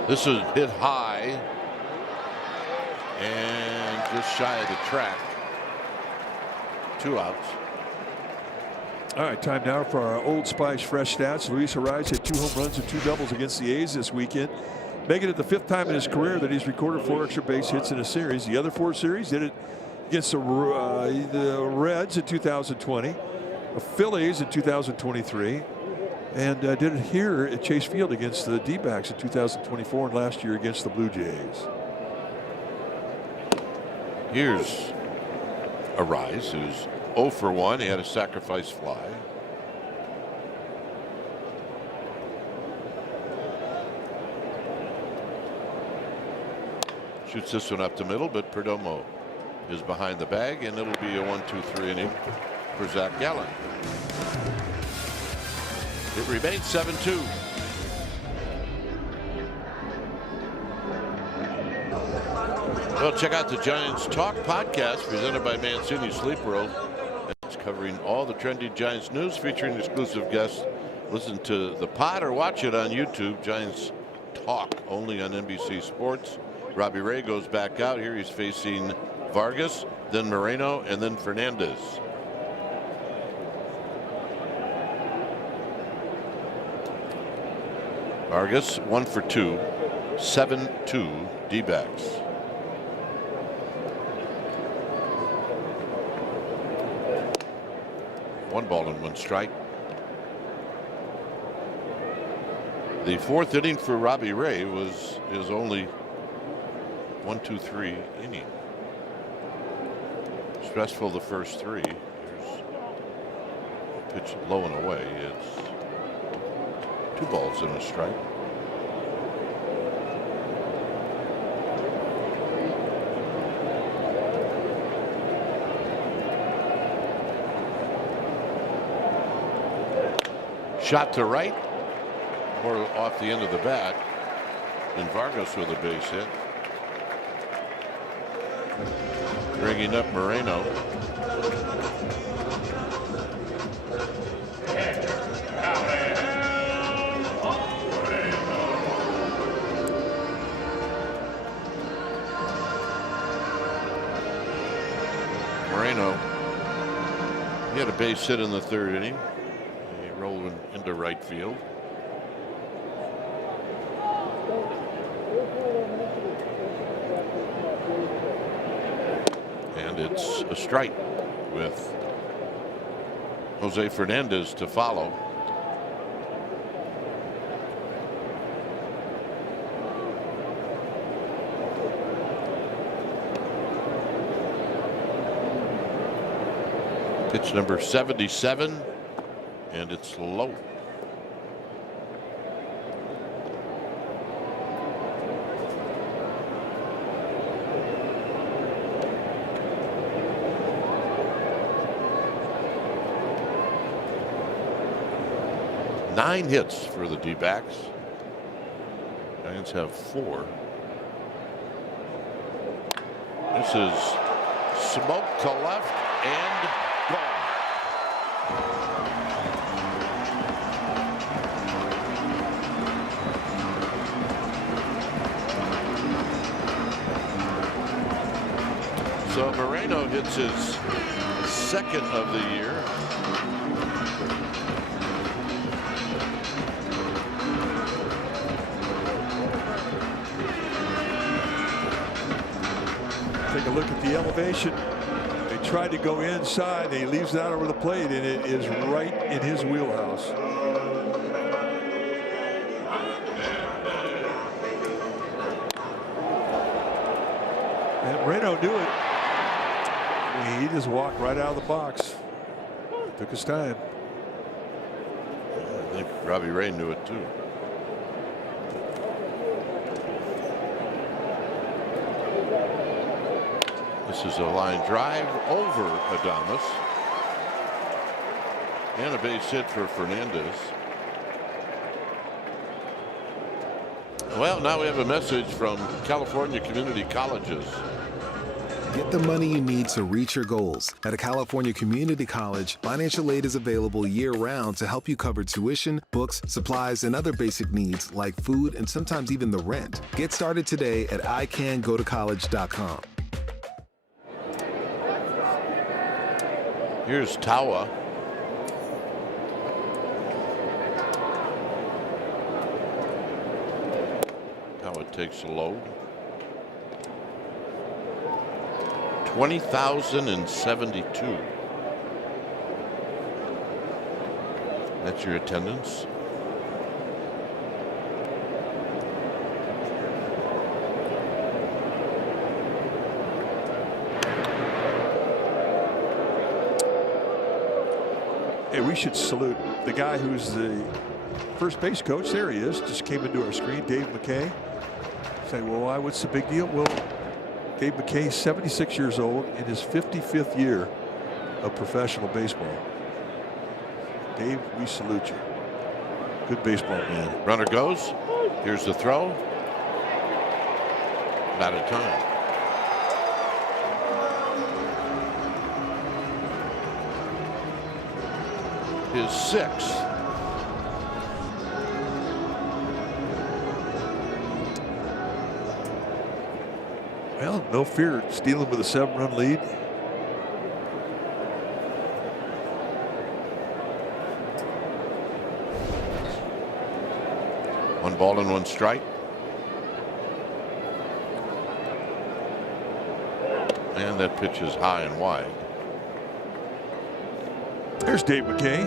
This is hit high and just shy of the track. 2 outs. All right, time now for our Old Spice fresh stats. Luis Ariz hit 2 home runs and 2 doubles against the A's this weekend, making it the 5th time in his career that he's recorded 4 extra base hits in a series. The other 4 series did it against the Reds in 2020, the Phillies in 2023, and did it here at Chase Field against the D-backs in 2024 and last year against the Blue Jays. Here's Ariz, who's 0 for 1. He had a sacrifice fly. Shoots this one up the middle, but Perdomo is behind the bag, and it'll be a 1-2-3 inning for Zach Gallen. It remains 7-2. Well, check out the Giants Talk podcast presented by Mancini Sleep World. It's covering all the trendy Giants news, featuring exclusive guests. Listen to the pod or watch it on YouTube. Giants Talk only on NBC Sports. Robbie Ray goes back out here. He's facing Vargas, then Moreno, and then Fernandez. Vargas 1 for 2, 7-2 D-backs. One ball and 1 strike. The 4th inning for Robbie Ray was his only 1-2-3 inning. Stressful the first 3. Here's a pitch low and away. It's 2 balls and a strike. Shot to right, or off the end of the bat, and Vargas with a base hit. Bringing up Moreno. Moreno, he had a base hit in the 3rd inning. He rolled into right field. And it's a strike with Jose Fernandez to follow. Pitch number 77, and it's low. Nine hits for the D-backs. Giants have 4. This is smoke to left and gone. So Moreno hits his 2nd of the year. Take a look at the elevation. They tried to go inside. He leaves that over the plate, and it is right in his wheelhouse. And Moreno knew it. He just walked right out of the box. Took his time. I think Robbie Ray knew it too. This is a line drive over Adames. And a base hit for Fernandez. Well, now we have a message from California Community Colleges. Get the money you need to reach your goals. At a California community college, financial aid is available year-round to help you cover tuition, books, supplies, and other basic needs like food and sometimes even the rent. Get started today at icangotocollege.com. Here's Tawa. Tawa takes a load. 20,072. That's your attendance. Hey, we should salute the guy who's the first base coach. There he is. Just came into our screen, Dave McKay. Say, well, why? What's the big deal? Well, Dave McKay, 76 years old, in his 55th year of professional baseball. Dave, we salute you. Good baseball man. Runner goes. Here's the throw. Not in time. His 6th. Well, no fear stealing with a 7-run lead. One ball and one strike. And that pitch is high and wide. There's Dave McKay.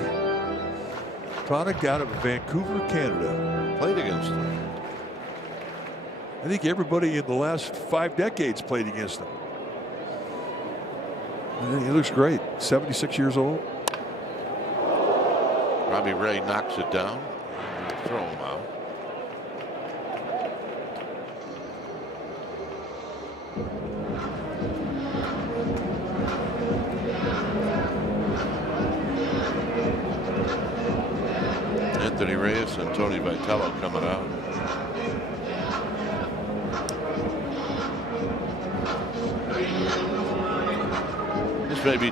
Product out of Vancouver, Canada. Played against him. I think everybody in the last 5 decades played against him. He looks great. 76 years old. Robbie Ray knocks it down. Throw him out. Anthony Reyes and Tony Vitello coming out. This may be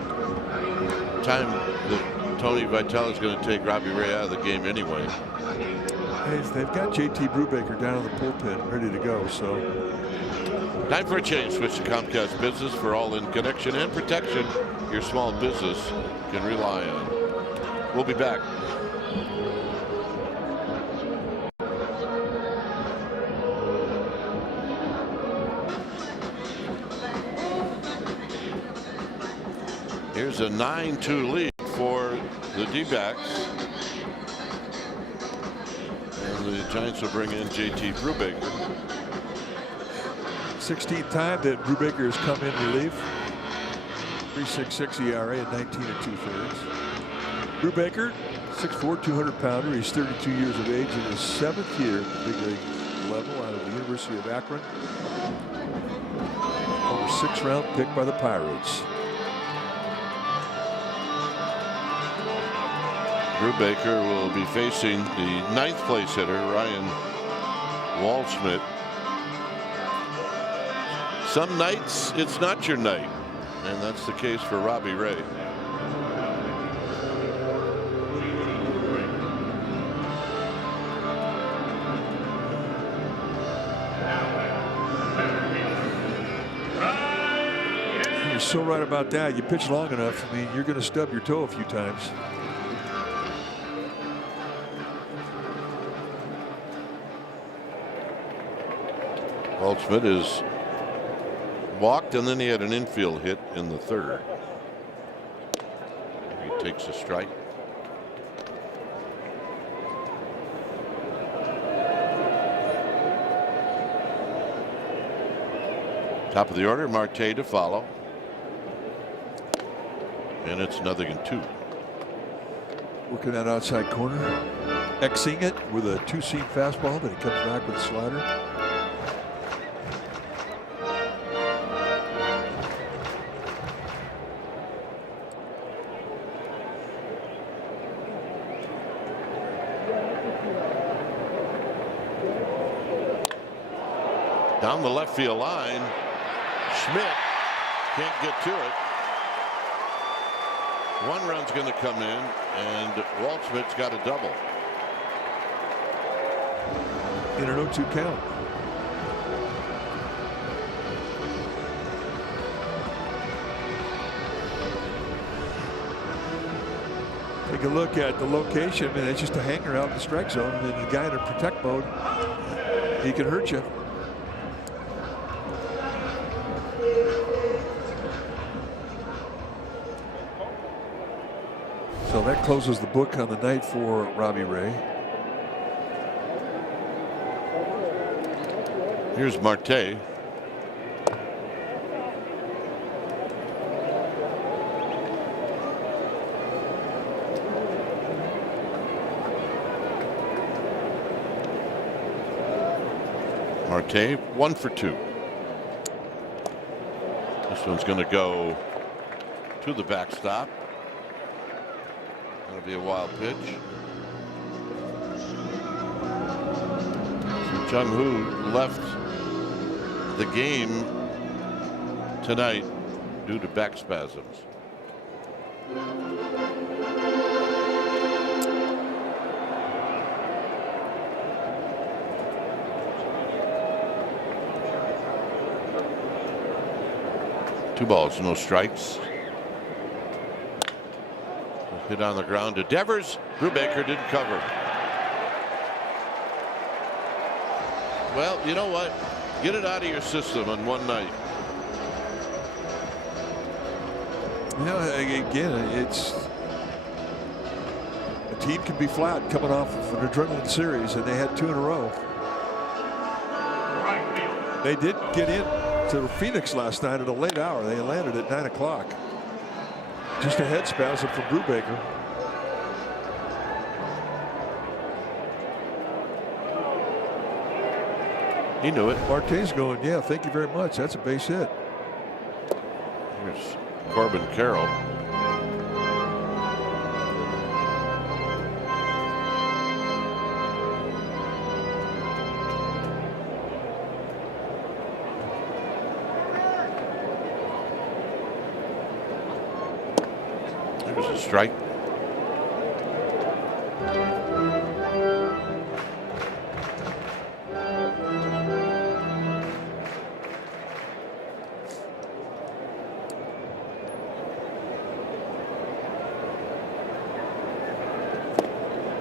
time that Tony Vitello is going to take Robbie Ray out of the game anyway. Hey, they've got JT Brubaker down in the bullpen ready to go. So time for a change. Switch to Comcast Business for all in connection and protection your small business can rely on. We'll be back. Here's a 9-2 lead for the D-backs. And the Giants will bring in JT Brubaker. 16th time that Brubaker has come in relief. 3.66 ERA at 19 2/3. Brubaker, 6'4", 200-pounder. He's 32 years of age in his 7th year at the big league level out of the University of Akron. Number 6th-round pick by the Pirates. Brubaker will be facing the 9th place hitter, Ryan Waldschmidt. Some nights it's not your night, and that's the case for Robbie Ray. You're so right about that. You pitch long enough, I mean, you're going to stub your toe a few times. Waldschmidt is walked, and then he had an infield hit in the 3rd. He takes a strike. Top of the order, Marte to follow. And it's 0-2. Working that outside corner. Xing it with a 2-seam fastball, but he comes back with a slider. Down the left field line. Schmidt can't get to it. 1 run's going to come in, and Waldschmidt's got a double. In an 0-2 count. Take a look at the location, and it's just a hanger out in the strike zone, and the guy in a protect mode, he can hurt you. So that closes the book on the night for Robbie Ray. Here's Marte. Marte 1 for 2. This one's going to go to the backstop. Going to be a wild pitch. So Jung-Hoo left the game tonight due to back spasms. Two balls, no strikes. Hit on the ground to Devers. Brubaker didn't cover. Well, you know what? Get it out of your system on one night. Yeah, again, it's a team can be flat coming off of an adrenaline series, and they had 2 in a row. They did get in to Phoenix last night at a late hour. They landed at 9 o'clock. Just a head spasm from Brubaker. He knew it. Marte's going, yeah, thank you very much. That's a base hit. Here's Corbin Carroll. There's a strike.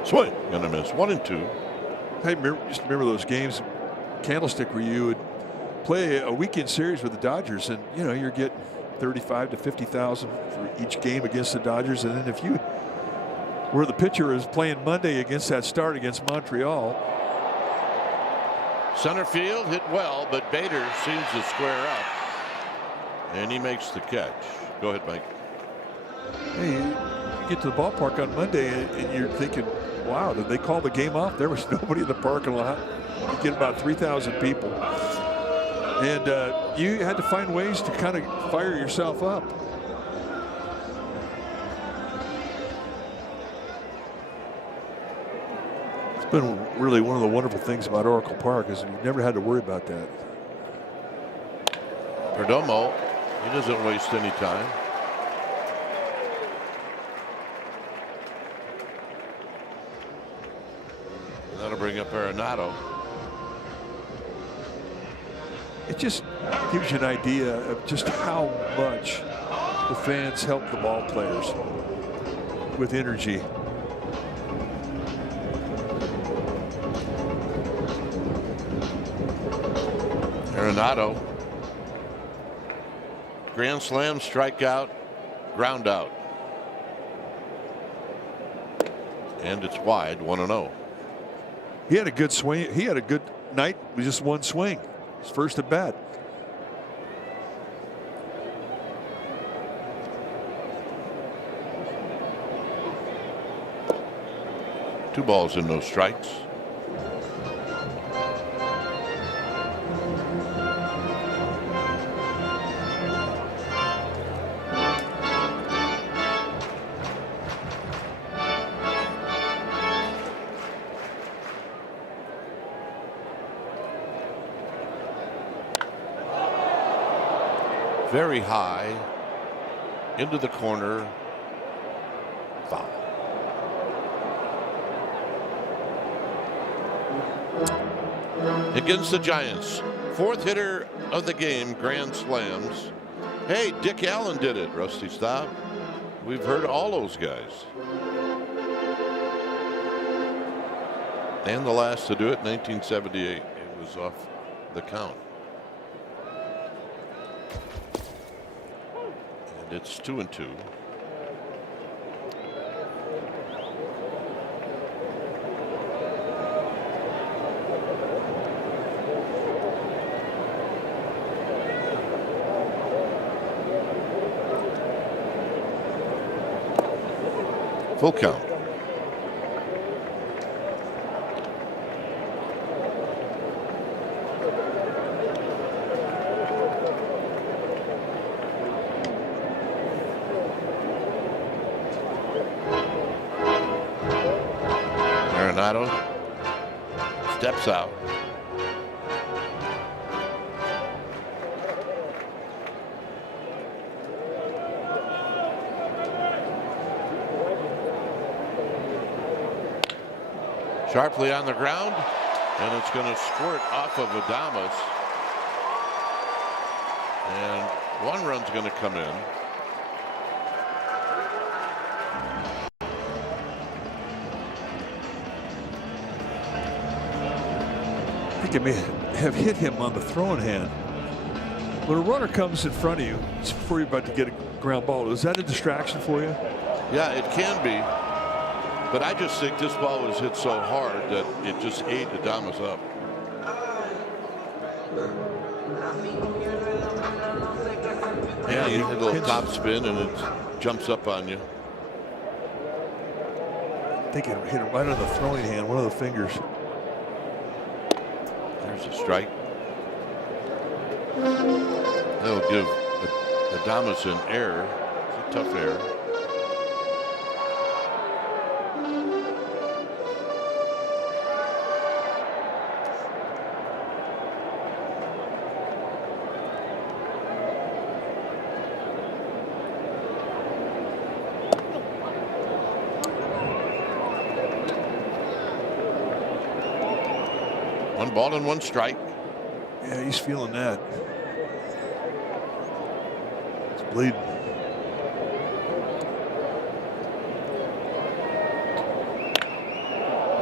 Swing and a miss. 1 and 2. Hey, just remember those games, Candlestick, where you would play a weekend series with the Dodgers, and you know you're getting 35 to 50,000 for each game against the Dodgers, and then if you where the pitcher is playing Monday against that start against Montreal. Center field hit well, but Bader seems to square up, and he makes the catch. Go ahead, Mike. Hey, you get to the ballpark on Monday and you're thinking, wow, did they call the game off? There was nobody in the parking lot. You get about 3,000 people. And you had to find ways to kind of fire yourself up. It's been really one of the wonderful things about Oracle Park is you've never had to worry about that. Perdomo, he doesn't waste any time. That'll bring up Arenado. It just gives you an idea of just how much the fans help the ball players with energy. Arenado. Grand slam, strikeout, ground out. And it's wide, 1-0. He had a good swing. He had a good night with just one swing. His first at bat. Two balls and no strikes. Very high into the corner, foul. Against the Giants, fourth hitter of the game, grand slams. Hey, Dick Allen did it, Rusty Staub. We've heard all those guys. And the last to do it, 1978. It was off the count. It's 2-2. Full count. Arenado steps out. Sharply on the ground, and it's going to squirt off of Adames. And one run's going to come in. I think it may have hit him on the throwing hand. When a runner comes in front of you, it's before you're about to get a ground ball. Is that a distraction for you? Yeah, it can be. But I just think this ball was hit so hard that it just ate Adames up. Yeah, you hit a little top spin and it jumps up on you. I think it hit him right on the throwing hand, one of the fingers. There's a strike. That'll give Adames an error. It's a tough error. One ball and one strike. Yeah, he's feeling that. It's bleeding.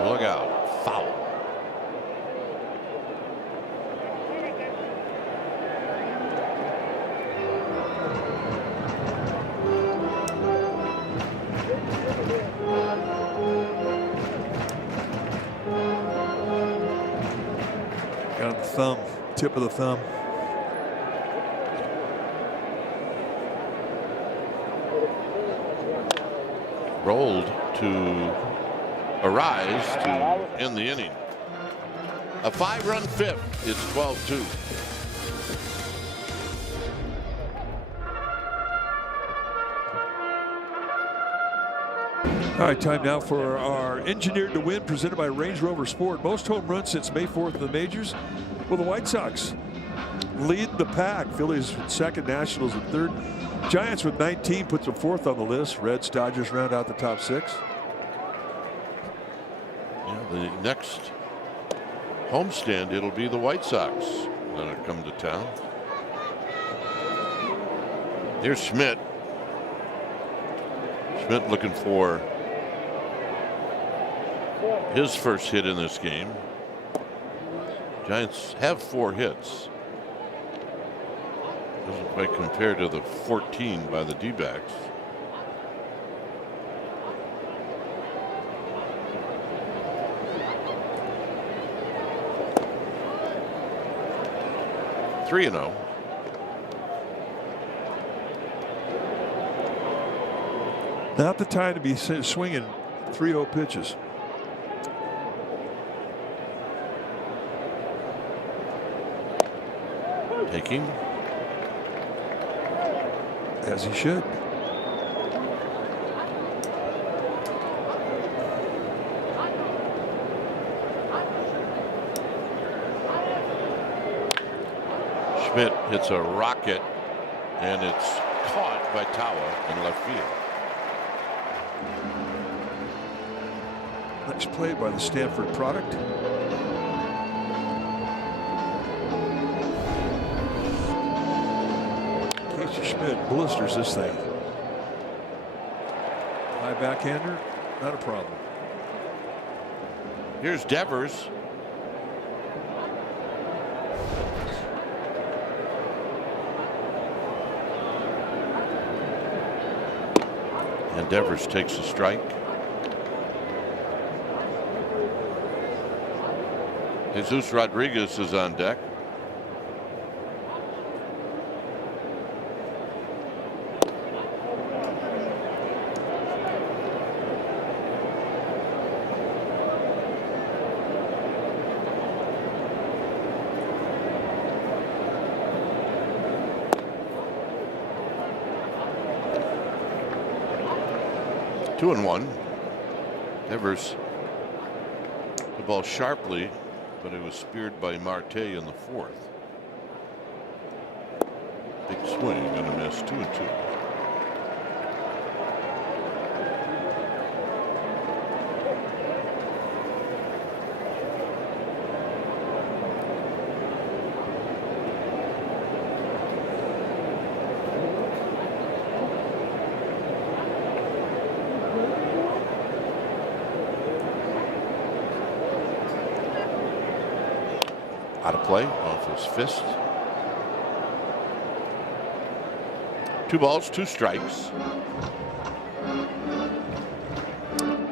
Look out. Foul. Got the thumb, tip of the thumb. rolled to arise to end the inning. A 5-run fifth. It's 12-2. All right, time now for our Engineered to Win presented by Range Rover Sport. Most home runs since May 4th in the majors. Well, the White Sox lead the pack. Phillies in second, Nationals in third. Giants with 19 puts them fourth on the list. Reds, Dodgers round out the top 6. Yeah, the next homestand, it'll be the White Sox that'll come to town. Here's Schmidt. Schmidt looking for his first hit in this game. Giants have 4 hits. Doesn't quite compare to the 14 by the D-backs. Three and 0. Not the time to be swinging 3-0 pitches. Taking. As he should. Schmidt hits a rocket, and it's caught by Tawa in left field. Nice play by the Stanford product. Casey Schmidt blisters this thing. High backhander, not a problem. Here's Devers. And Devers takes a strike. Jesus Rodriguez is on deck. Two and one. Devers the ball sharply, but it was speared by Marte in the 4th. Big swing and a miss. 2-2. Out of play off his fist. 2 balls, 2 strikes.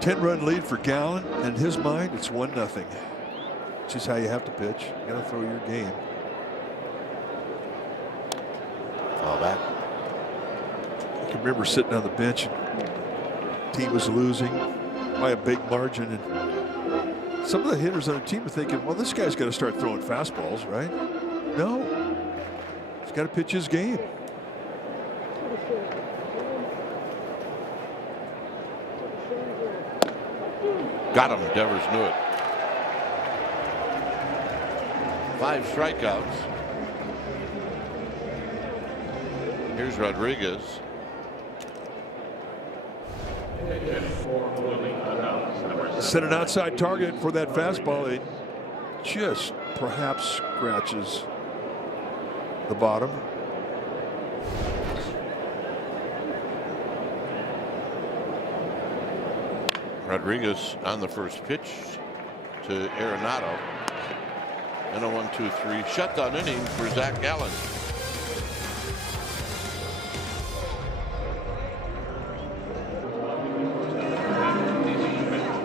10-run lead for Gallen. In his mind, it's 1-0. Which is how you have to pitch. You got to throw your game. All back. I can remember sitting on the bench. Team was losing by a big margin, and some of the hitters on the team are thinking, well, this guy's got to start throwing fastballs, right? No. He's got to pitch his game. Got him. Devers knew it. 5 strikeouts. Here's Rodriguez. Set an outside target for that fastball. It just perhaps scratches the bottom. Rodriguez on the first pitch to Arenado. And a 1-2-3 shutdown inning for Zach Gallen.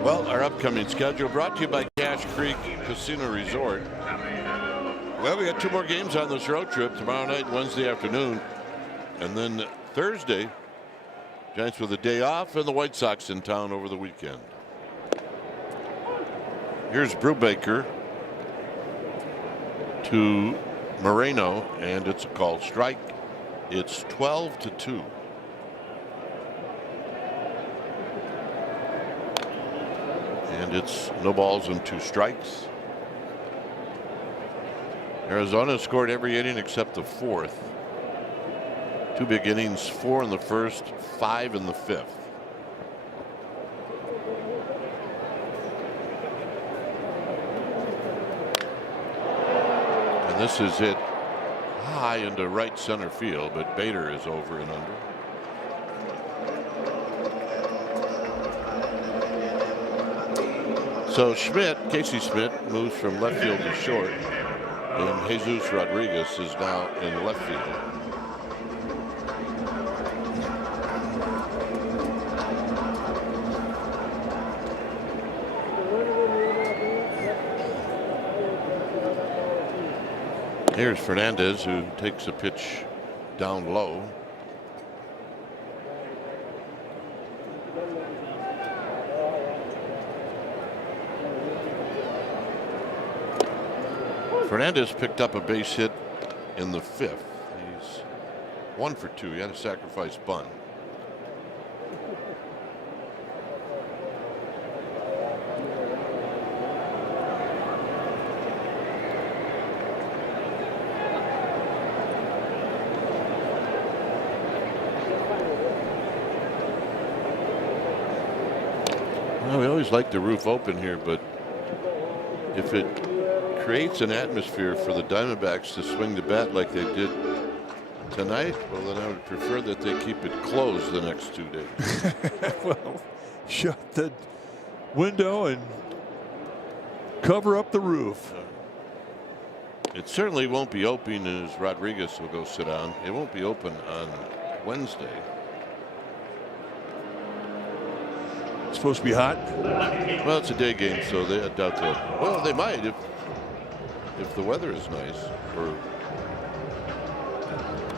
Well, our upcoming schedule brought to you by Cache Creek Casino Resort. Well, we got 2 more games on this road trip tomorrow night, Wednesday afternoon, and then Thursday Giants with a day off and the White Sox in town over the weekend. Here's Brubaker to Moreno, and it's a called strike. It's 12-2. And it's no balls and 2 strikes. Arizona scored every inning except the 4th. 2 big innings, 4 in the 1st, 5 in the 5th. And this is hit high into right center field, but Bader is over and under. So Casey Schmidt moves from left field to short, and Jesus Rodriguez is now in left field. Here's Fernandez, who takes a pitch down low. Fernandez picked up a base hit in the 5th. He's 1 for 2. He had a sacrifice bunt. Well, we always like the roof open here, but if it creates an atmosphere for the Diamondbacks to swing the bat like they did tonight, well, then I would prefer that they keep it closed the next 2 days. Well, shut the window and cover up the roof. It certainly won't be open as Rodriguez will go sit down. It won't be open on Wednesday. It's supposed to be hot. Well, it's a day game, so I doubt that. Well, they might if the weather is nice. Or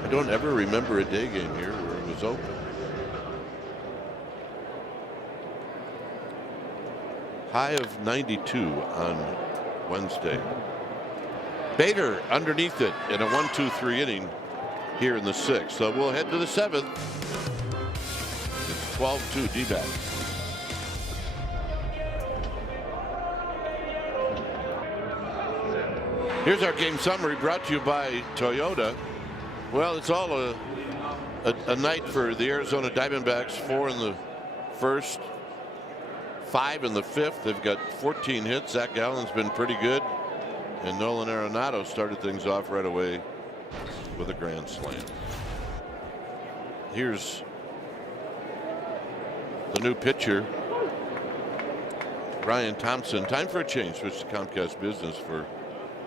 I don't ever remember a day game here where it was open. High of 92 on Wednesday. Bader underneath it in a 1-2-3 inning here in the 6th. So we'll head to the 7th. It's 12-2 D-backs. Here's our game summary brought to you by Toyota. Well, it's all a night for the Arizona Diamondbacks. 4 in the 1st, 5 in the 5th. They've got 14 hits. Zach Gallen's been pretty good. And Nolan Arenado started things off right away with a grand slam. Here's the new pitcher, Ryan Thompson. Time for a change. Switch to Comcast Business for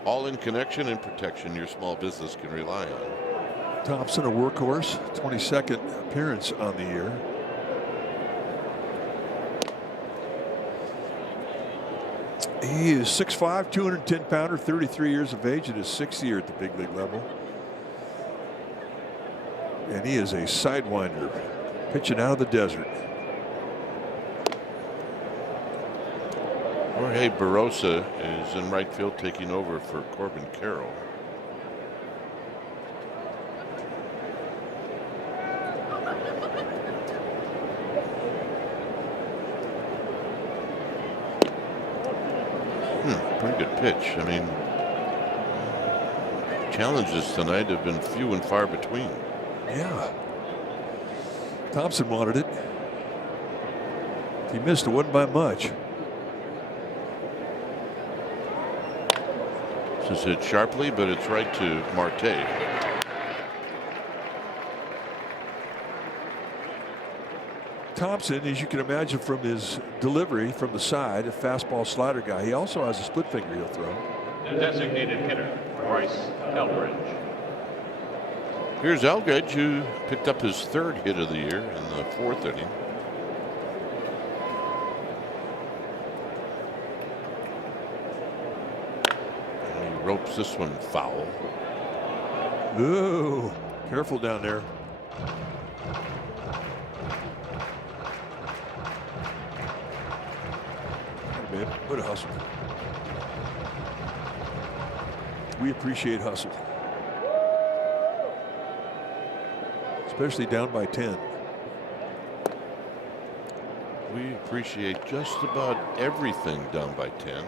all-in connection and protection your small business can rely on. Thompson, a workhorse, 22nd appearance on the year. He is 6'5", 210-pounder, 33 years of age, in his 6th year at the big league level. And he is a sidewinder, pitching out of the desert. Jorge Barosa is in right field taking over for Corbin Carroll. Pretty good pitch. I mean, challenges tonight have been few and far between. Yeah. Thompson wanted it. If he missed, it wasn't by much. This is hit sharply, but it's right to Marte. Thompson, as you can imagine from his delivery from the side, a fastball slider guy. He also has a split finger he'll throw. The designated hitter, Bryce Eldridge. Here's Eldridge, who picked up his 3rd hit of the year in the 4th inning. And he ropes this one foul. Ooh, careful down there. What a hustle. We appreciate hustle. Especially down by 10. We appreciate just about everything down by 10.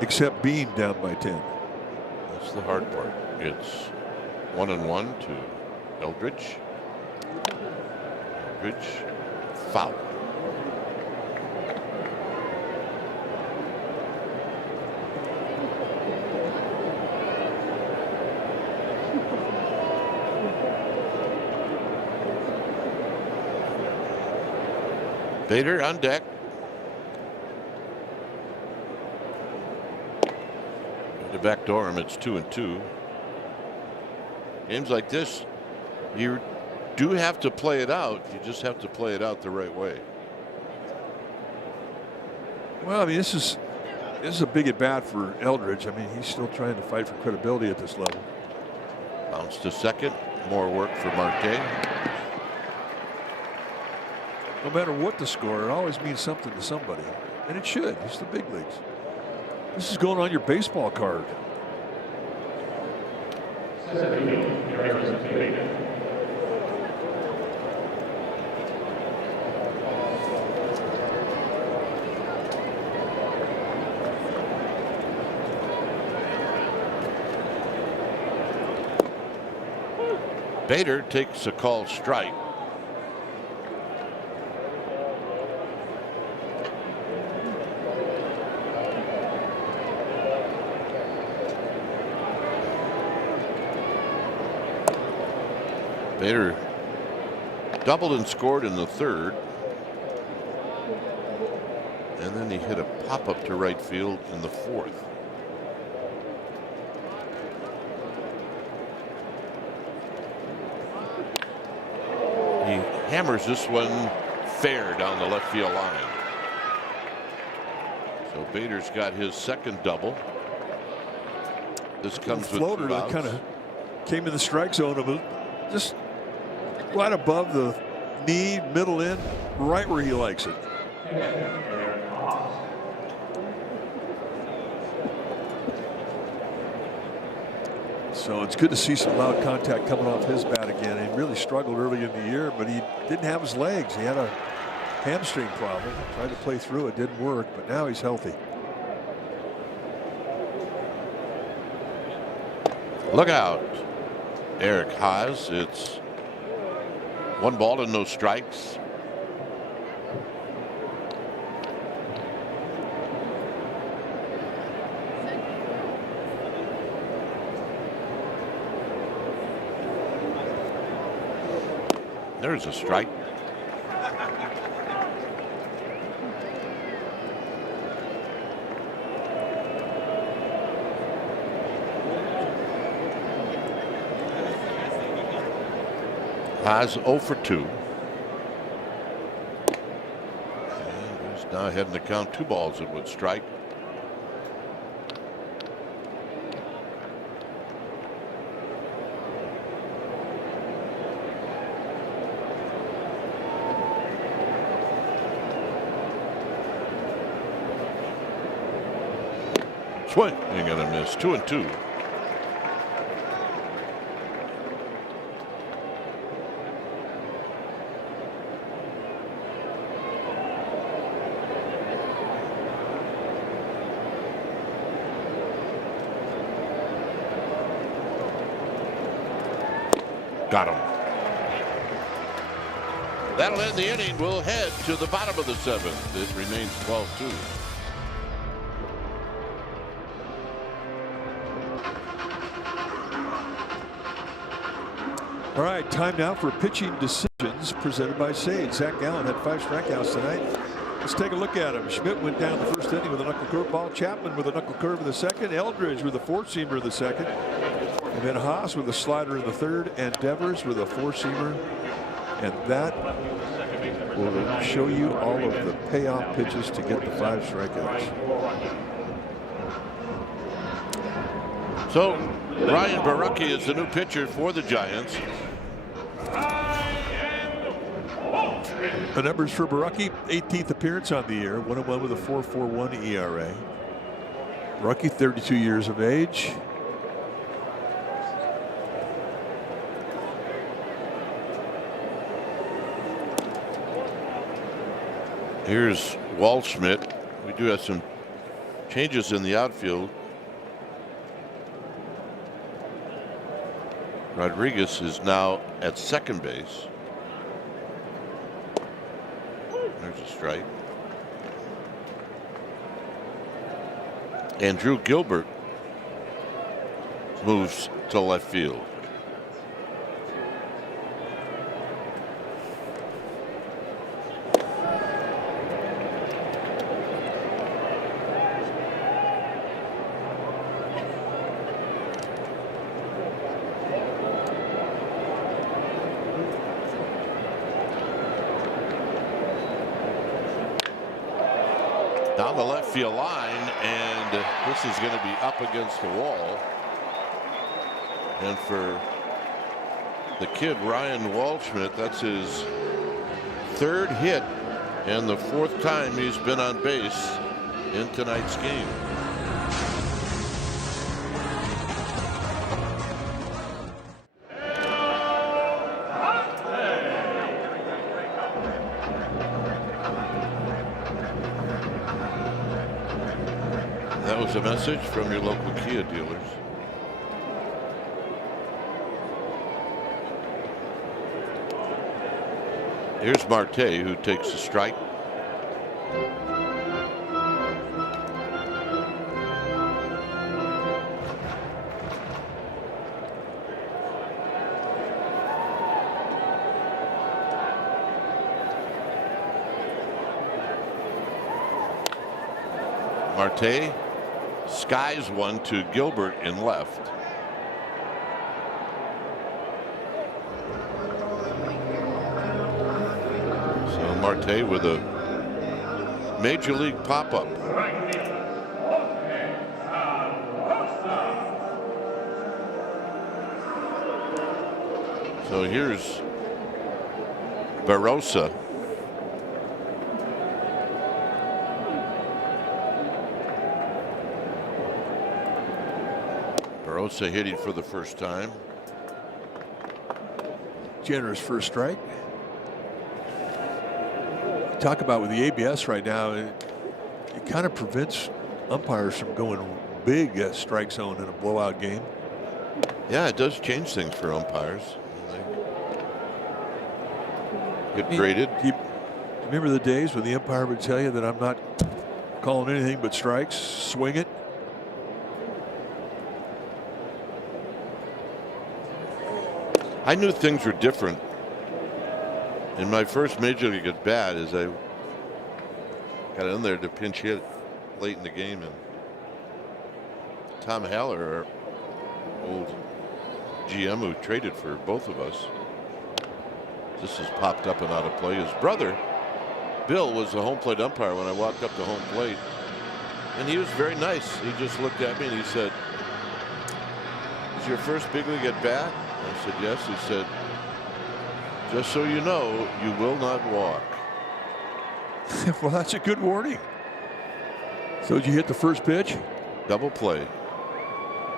Except being down by 10. That's the hard part. It's 1-1 to Eldridge. Eldridge, foul. Bader on deck. To backdoor him, it's 2-2. Games like this, you do have to play it out. You just have to play it out the right way. Well, I mean, this is a big at bat for Eldridge. I mean, he's still trying to fight for credibility at this level. Bounce to second. More work for Marte. No matter what the score, it always means something to somebody. And it should. It's the big leagues. This is going on your baseball card. Bader takes a called strike. Bader doubled and scored in the third. And then he hit a pop-up to right field in the fourth. He hammers this one fair down the left field line. So Bader's got his second double. This comes with floater that kind of came in the strike zone of it, just right above the knee, middle end, right where he likes it. So it's good to see some loud contact coming off his bat again. He really struggled early in the year, but he didn't have his legs. He had a hamstring problem. Tried to play through it, didn't work, but now he's healthy. Look out. Eric Haas. It's 1 ball and no strikes. There's a strike. Haas 0 for 2. And he's now heading to count 2 balls that would strike. Swing. You're going to miss. 2-2. Got him. That'll end the inning. We'll head to the bottom of the 7th. It remains 12-2. All right, time now for pitching decisions presented by Sage. Zach Gallen had 5 strikeouts tonight. Let's take a look at him. Schmidt went down the first inning with a knuckle curveball. Chapman with a knuckle curve in the second. Eldridge with a 4-seamer in the second. And then Haas with a slider in the third. And Devers with a 4-seamer. And that will show you all of the payoff pitches to get the 5 strikeouts. So Ryan Barucki is the new pitcher for the Giants. The numbers for Borucki: 18th appearance on the year, 1-1 with a 4.41 ERA. Borucki, 32 years of age. Here's Waldschmidt. We do have some changes in the outfield. Rodriguez is now at second base. There's a strike. And Drew Gilbert moves to left field. Down the left field line, and this is going to be up against the wall. And for the kid Ryan Waldschmidt, that's his third hit and the fourth time he's been on base in tonight's game. That was a message from your local Kia dealers. Here's Marte, who takes a strike. Marte skies one to Gilbert in left. So Marte with a major league pop-up. So here's Barossa. Barossa hitting for the first time. Generous first strike. Talk about with the ABS right now, it kind of prevents umpires from going big at strike zone in a blowout game. Yeah, it does change things for umpires. They get graded. You remember the days when the umpire would tell you that I'm not calling anything but strikes, swing it? I knew things were different in my first major league at bat as I got in there to pinch hit late in the game, and Tom Haller, our old GM who traded for both of us, this has popped up and out of play. His brother Bill was the home plate umpire when I walked up to home plate, and he was very nice. He just looked at me and he said, "Is your first big league at bat?" I said, "Yes." He said, "Just so you know, you will not walk." Well, that's a good warning. So did you hit the first pitch? Double play.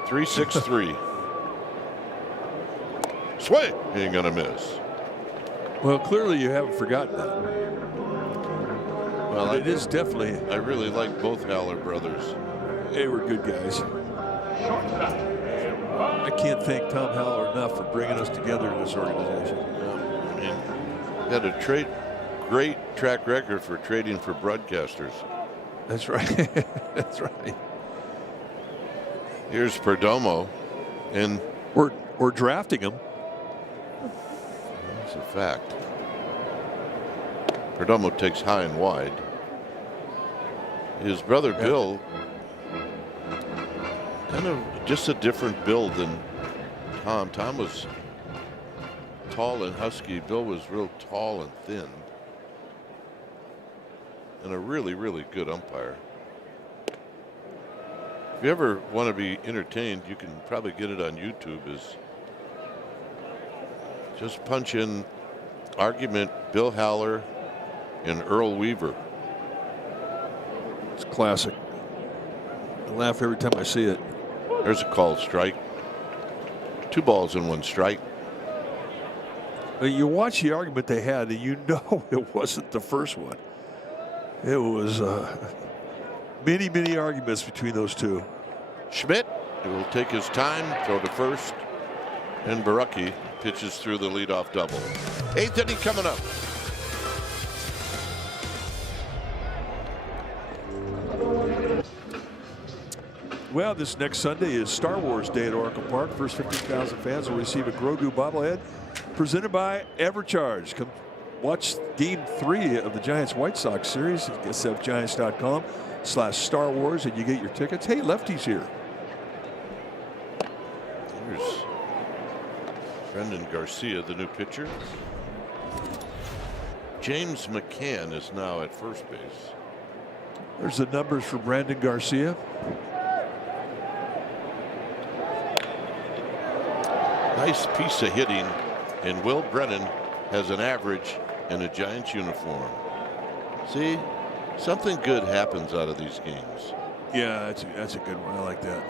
3-6-3. Swing. He ain't gonna miss. Well, clearly you haven't forgotten that. Well, it is definitely. I really like both Haller brothers. They were good guys. I can't thank Tom Haller enough for bringing us together in this organization. Yeah, I mean, had a great track record for trading for broadcasters. That's right. That's right. Here's Perdomo, and we're drafting him. That's a fact. Perdomo takes high and wide. His brother Bill, kind of just a different build than Tom. Tom was tall and husky. Bill was real tall and thin, and a really, really good umpire. If you ever want to be entertained, you can probably get it on YouTube. Is just punch in argument, Bill Haller and Earl Weaver. It's classic. I laugh every time I see it. There's a called strike. 2 balls and 1 strike. You watch the argument they had, and you know it wasn't the first one. It was many arguments between those two. Schmidt will take his time, throw to first, and Barucki pitches through the leadoff double. 8th inning coming up. Well, this next Sunday is Star Wars Day at Oracle Park. First 15,000 fans will receive a Grogu bobblehead presented by Evercharge. Come watch Game 3 of the Giants-White Sox series at sfgiants.com/Star Wars, and you get your tickets. Hey, Lefty's here. Here's Brendan Garcia, the new pitcher. James McCann is now at first base. There's the numbers for Brandon Garcia. Nice piece of hitting, and Will Brennan has an average in a Giants uniform. See, something good happens out of these games. Yeah, that's a good one. I like that.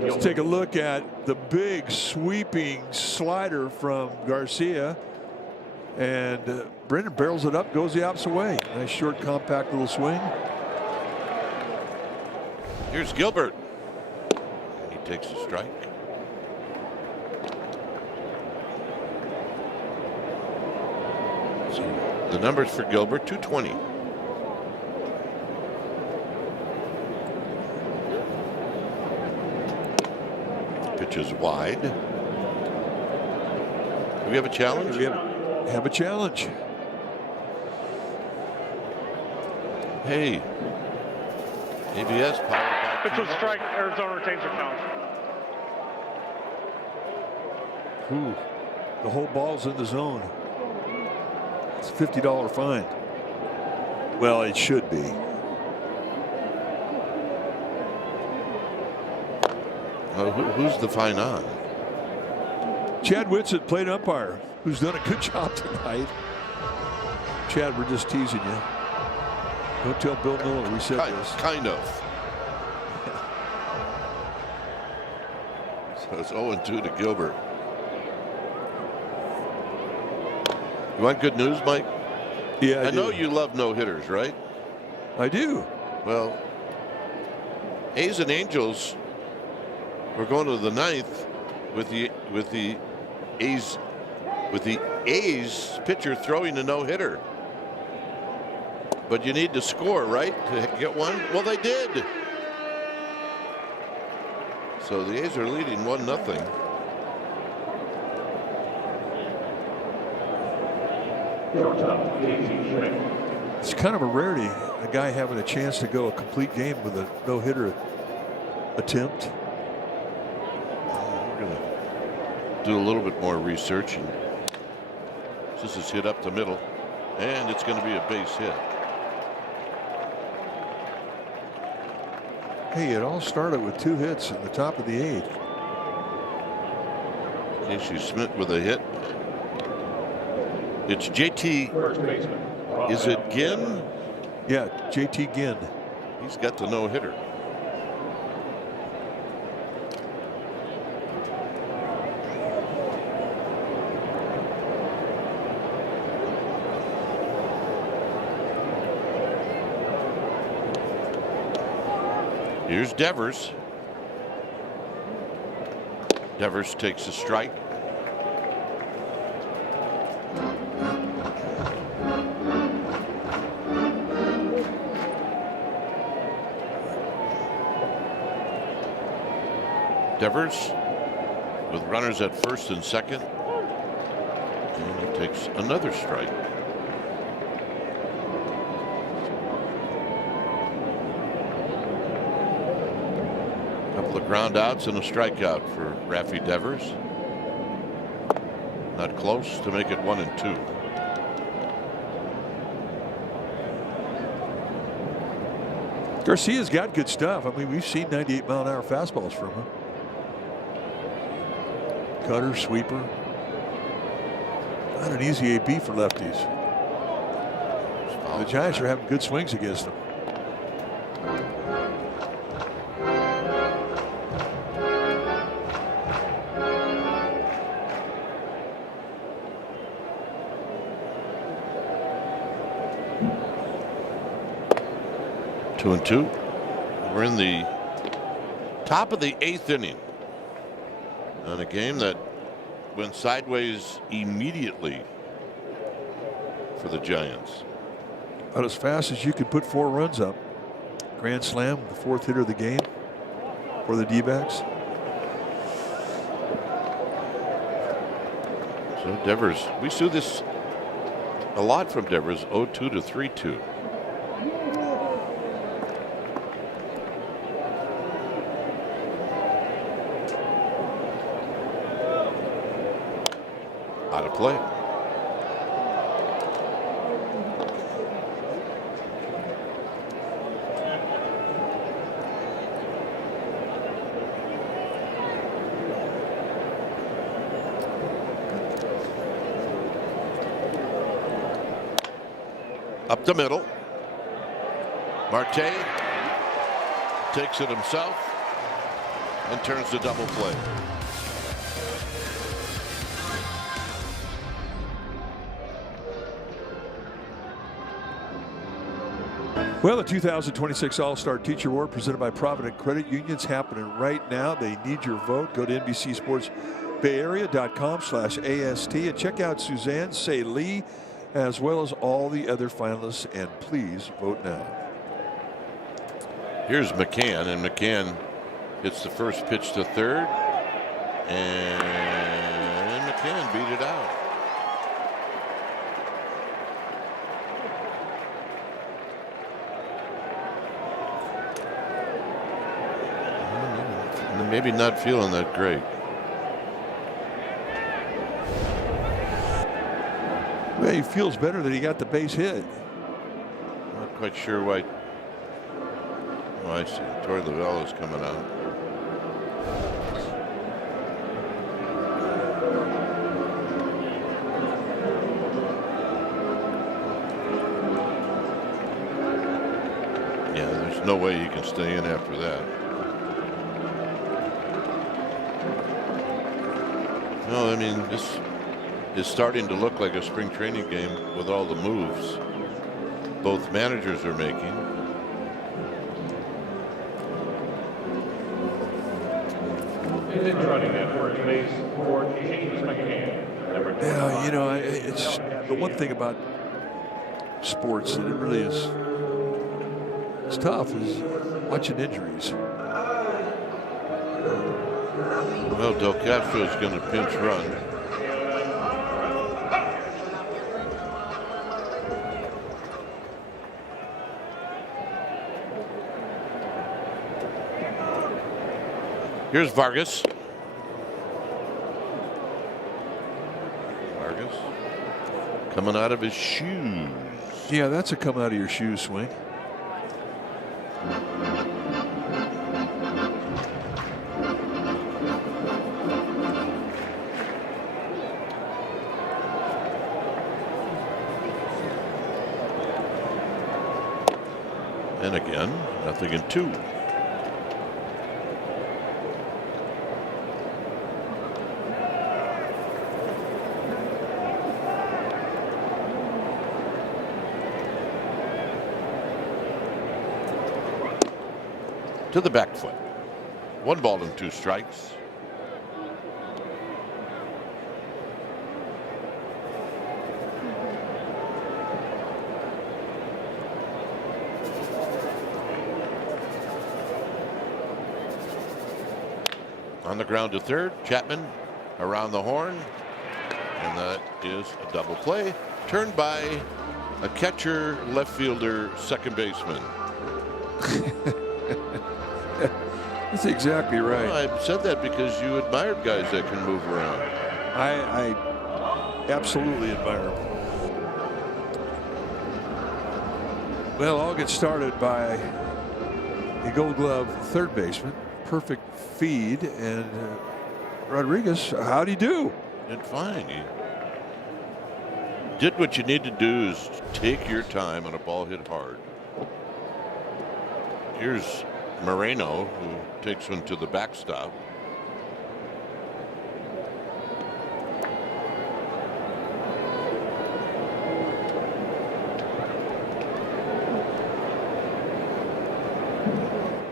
Let's take a look at the big sweeping slider from Garcia. And Brennan barrels it up, goes the opposite way. Nice short, compact little swing. Here's Gilbert. He takes a strike. So the numbers for Gilbert, 220. Pitch is wide. Do we have a challenge? We have a challenge. Hey. ABS powered by. Pitch was strike. Arizona retains their count. Ooh, the whole ball's in the zone. It's a $50 fine. Well, it should be. Who's the fine on? Chad Whitsett, plate umpire, who's done a good job tonight. Chad, we're just teasing you. Don't tell Bill Miller we said this. Kind of. So it's 0-2 to Gilbert. You want good news, Mike? Yeah, I know you love no-hitters, right? I do. Well, A's and Angels, we're going to the 9th with the A's pitcher throwing a no-hitter. But you need to score, right, to get one? Well, they did. So the A's are leading 1-0. It's kind of a rarity, a guy having a chance to go a complete game with a no-hitter attempt. We're going to do a little bit more research. And this is hit up the middle, and it's going to be a base hit. Hey, it all started with 2 hits in the top of the 8th. Casey Schmidt with a hit. It's JT. Is it Ginn? Yeah, JT Ginn. He's got the no-hitter. Here's Devers. Devers takes a strike. Devers with runners at first and second. And he takes another strike. Couple of ground outs and a strikeout for Raffy Devers. Not close to make it 1-2. Garcia's got good stuff. I mean, we've seen 98-mile-an-hour fastballs from him. Cutter, sweeper. Not an easy AB for lefties. The Giants are having good swings against them. Two and two. We're in the top of the 8th inning. On a game that went sideways immediately for the Giants. About as fast as you could put 4 runs up. Grand slam, the 4th hitter of the game for the D-backs. So Devers, we saw this a lot from Devers, 0-2 to 3-2. Out of play. Up the middle. Marte takes it himself and turns the double play. Well, the 2026 All-Star Teacher Award presented by Provident Credit Union's happening right now. They need your vote. Go to NBCSportsBayArea.com/AST and check out Suzanne Say Lee as well as all the other finalists, and please vote now. Here's McCann, and McCann hits the first pitch to third, and McCann beat it out. Maybe not feeling that great. Well, he feels better that he got the base hit. Not quite sure why. Oh, I see. Torrey Lavella's coming out. Yeah, there's no way he can stay in after that. No, I mean, this is starting to look like a spring training game with all the moves both managers are making. Yeah, you know, it's the one thing about sports, and it really is, it's tough, is watching injuries. Well, Del Castro is going to pinch run. Here's Vargas. Vargas coming out of his shoes. Yeah, that's a come out of your shoes swing. And again, 0-2. To the back foot. 1 ball and 2 strikes. On the ground to third, Chapman around the horn, and that is a double play, turned by a catcher, left fielder, second baseman. That's exactly right. Well, I said that because you admired guys that can move around. I absolutely admire him. Well, I'll get started by the Gold Glove third baseman. Perfect feed and Rodriguez, how'd he do? Did fine. He did what you need to do, is take your time on a ball hit hard. Here's Moreno, who takes one to the backstop.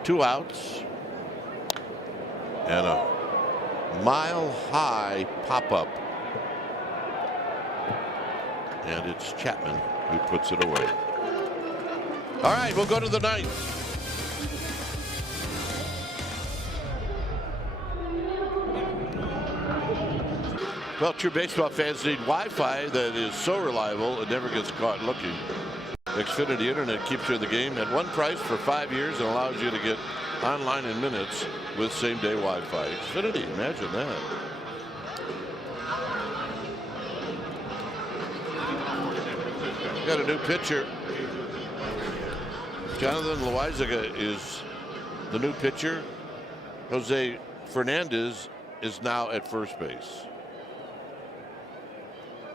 Two outs and a mile-high pop-up, and it's Chapman who puts it away. All right, we'll go to the ninth. Well, true baseball fans need Wi-Fi that is so reliable it never gets caught looking. Xfinity Internet keeps you in the game at one price for 5 years and allows you to get online in minutes with same-day Wi-Fi. Xfinity, imagine that. Got a new pitcher. Jonathan Loaizaga is the new pitcher. Jose Fernandez is now at first base.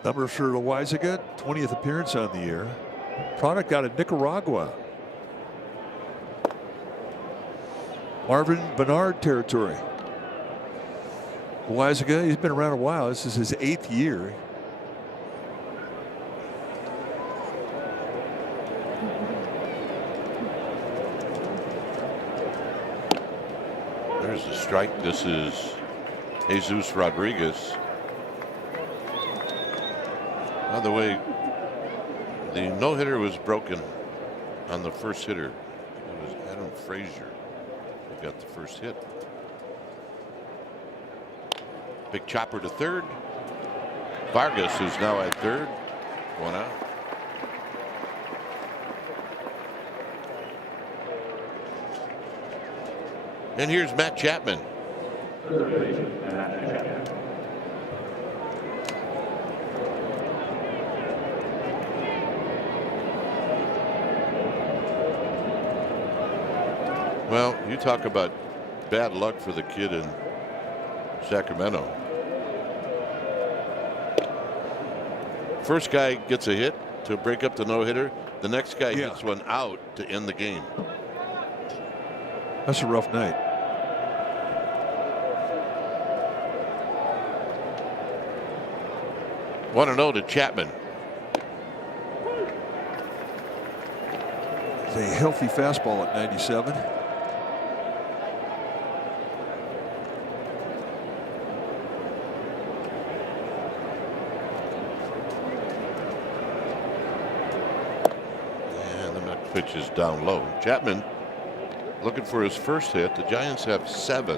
Number for Loaizaga, 20th appearance on the year. Product out of Nicaragua. Marvin Bernard territory. Loaizaga, he's been around a while. This is his 8th year. There's the strike. This is Jesus Rodriguez. By the way, the no-hitter was broken on the first hitter. It was Adam Frazier who got the first hit. Big chopper to third. Vargas, who's now at third, 1 out. And here's Matt Chapman. Well, you talk about bad luck for the kid in Sacramento. First guy gets a hit to break up the no-hitter. The next guy gets one out to end the game. That's a rough night. Want to know to Chapman. It's a healthy fastball at 97. Pitch is down low. Chapman looking for his first hit. The Giants have 7.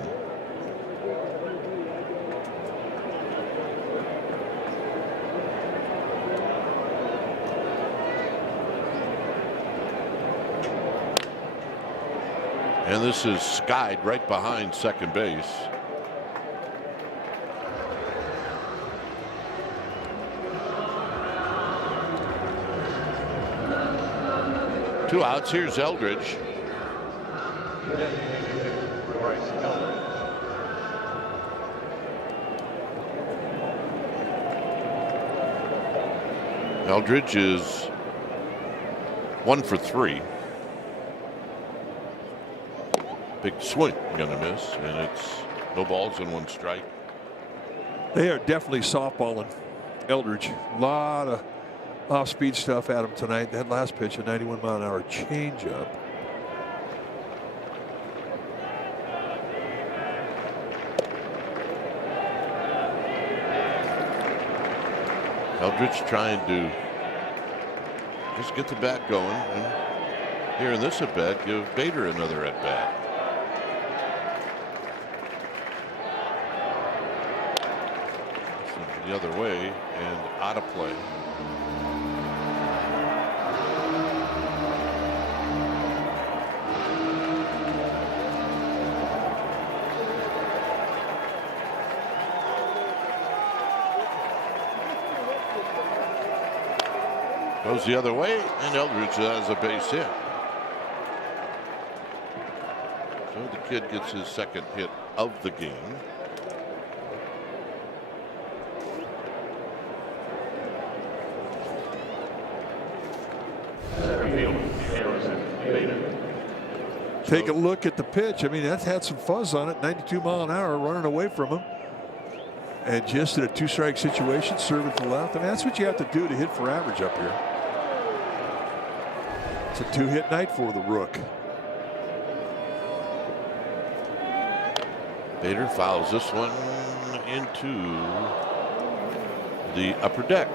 And this is skied right behind second base. Two outs. Here's Eldridge. Eldridge is 1 for 3. Big swing, gonna miss, and it's no balls and 1 strike. They are definitely softballing Eldridge. A lot of off-speed stuff at him tonight. That last pitch, a 91-mile-an-hour changeup. Eldridge trying to just get the bat going, and here in this at-bat, give Bader another at-bat. The other way and out of play. Goes the other way, and Eldridge has a base hit. So the kid gets his second hit of the game. field, Harrison Bader. Take a look at the pitch. I mean, that's had some fuzz on it. 92 mile an hour running away from him. And just in a 2-strike situation, serving to left. I mean, that's what you have to do to hit for average up here. It's a 2-hit night for the Rook. Bader fouls this one into the upper deck.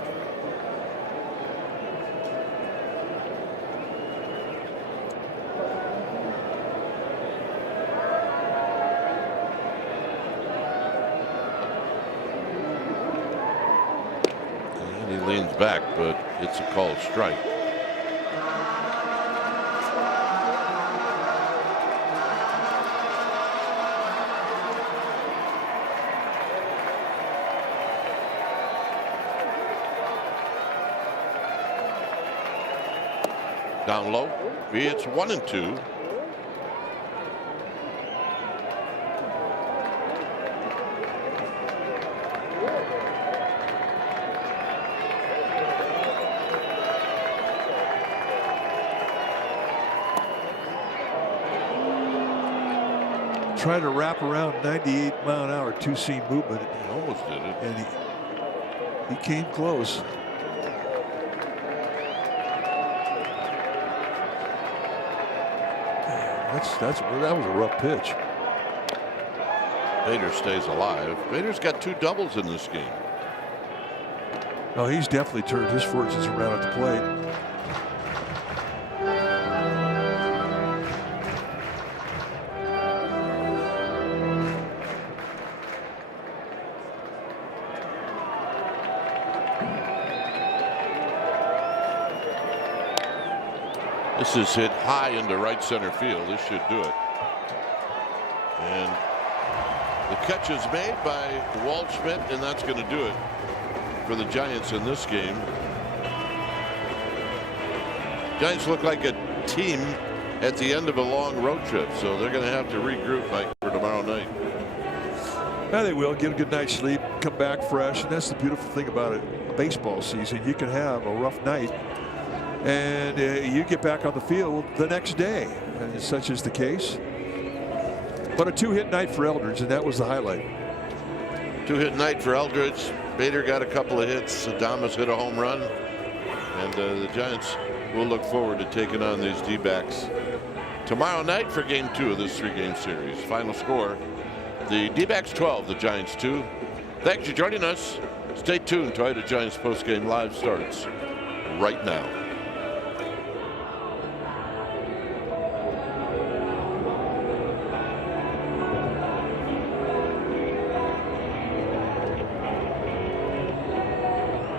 And he leans back, but it's a called strike. Down low, it's 1-2. Trying to wrap around 98 mile an hour 2-seam movement. He almost did it. And he came close. That was a rough pitch. Bader stays alive. Bader's got 2 doubles in this game. Oh, he's definitely turned his fortunes around at the plate. This is hit high into right center field. This should do it. And the catch is made by Waldschmidt, and that's going to do it for the Giants in this game. Giants look like a team at the end of a long road trip, so they're going to have to regroup for tomorrow night. Yeah, they will get a good night's sleep, come back fresh, and that's the beautiful thing about a baseball season. You can have a rough night, and you get back on the field the next day, and such is the case. But a 2-hit night for Eldridge, and that was the highlight. 2-hit night for Eldridge. Bader got a couple of hits. Adames hit a home run, and the Giants will look forward to taking on these D-backs tomorrow night for Game 2 of this 3-game series. Final score: the D-backs 12, the Giants 2. Thanks for joining us. Stay tuned. Toyota Giants postgame live starts right now.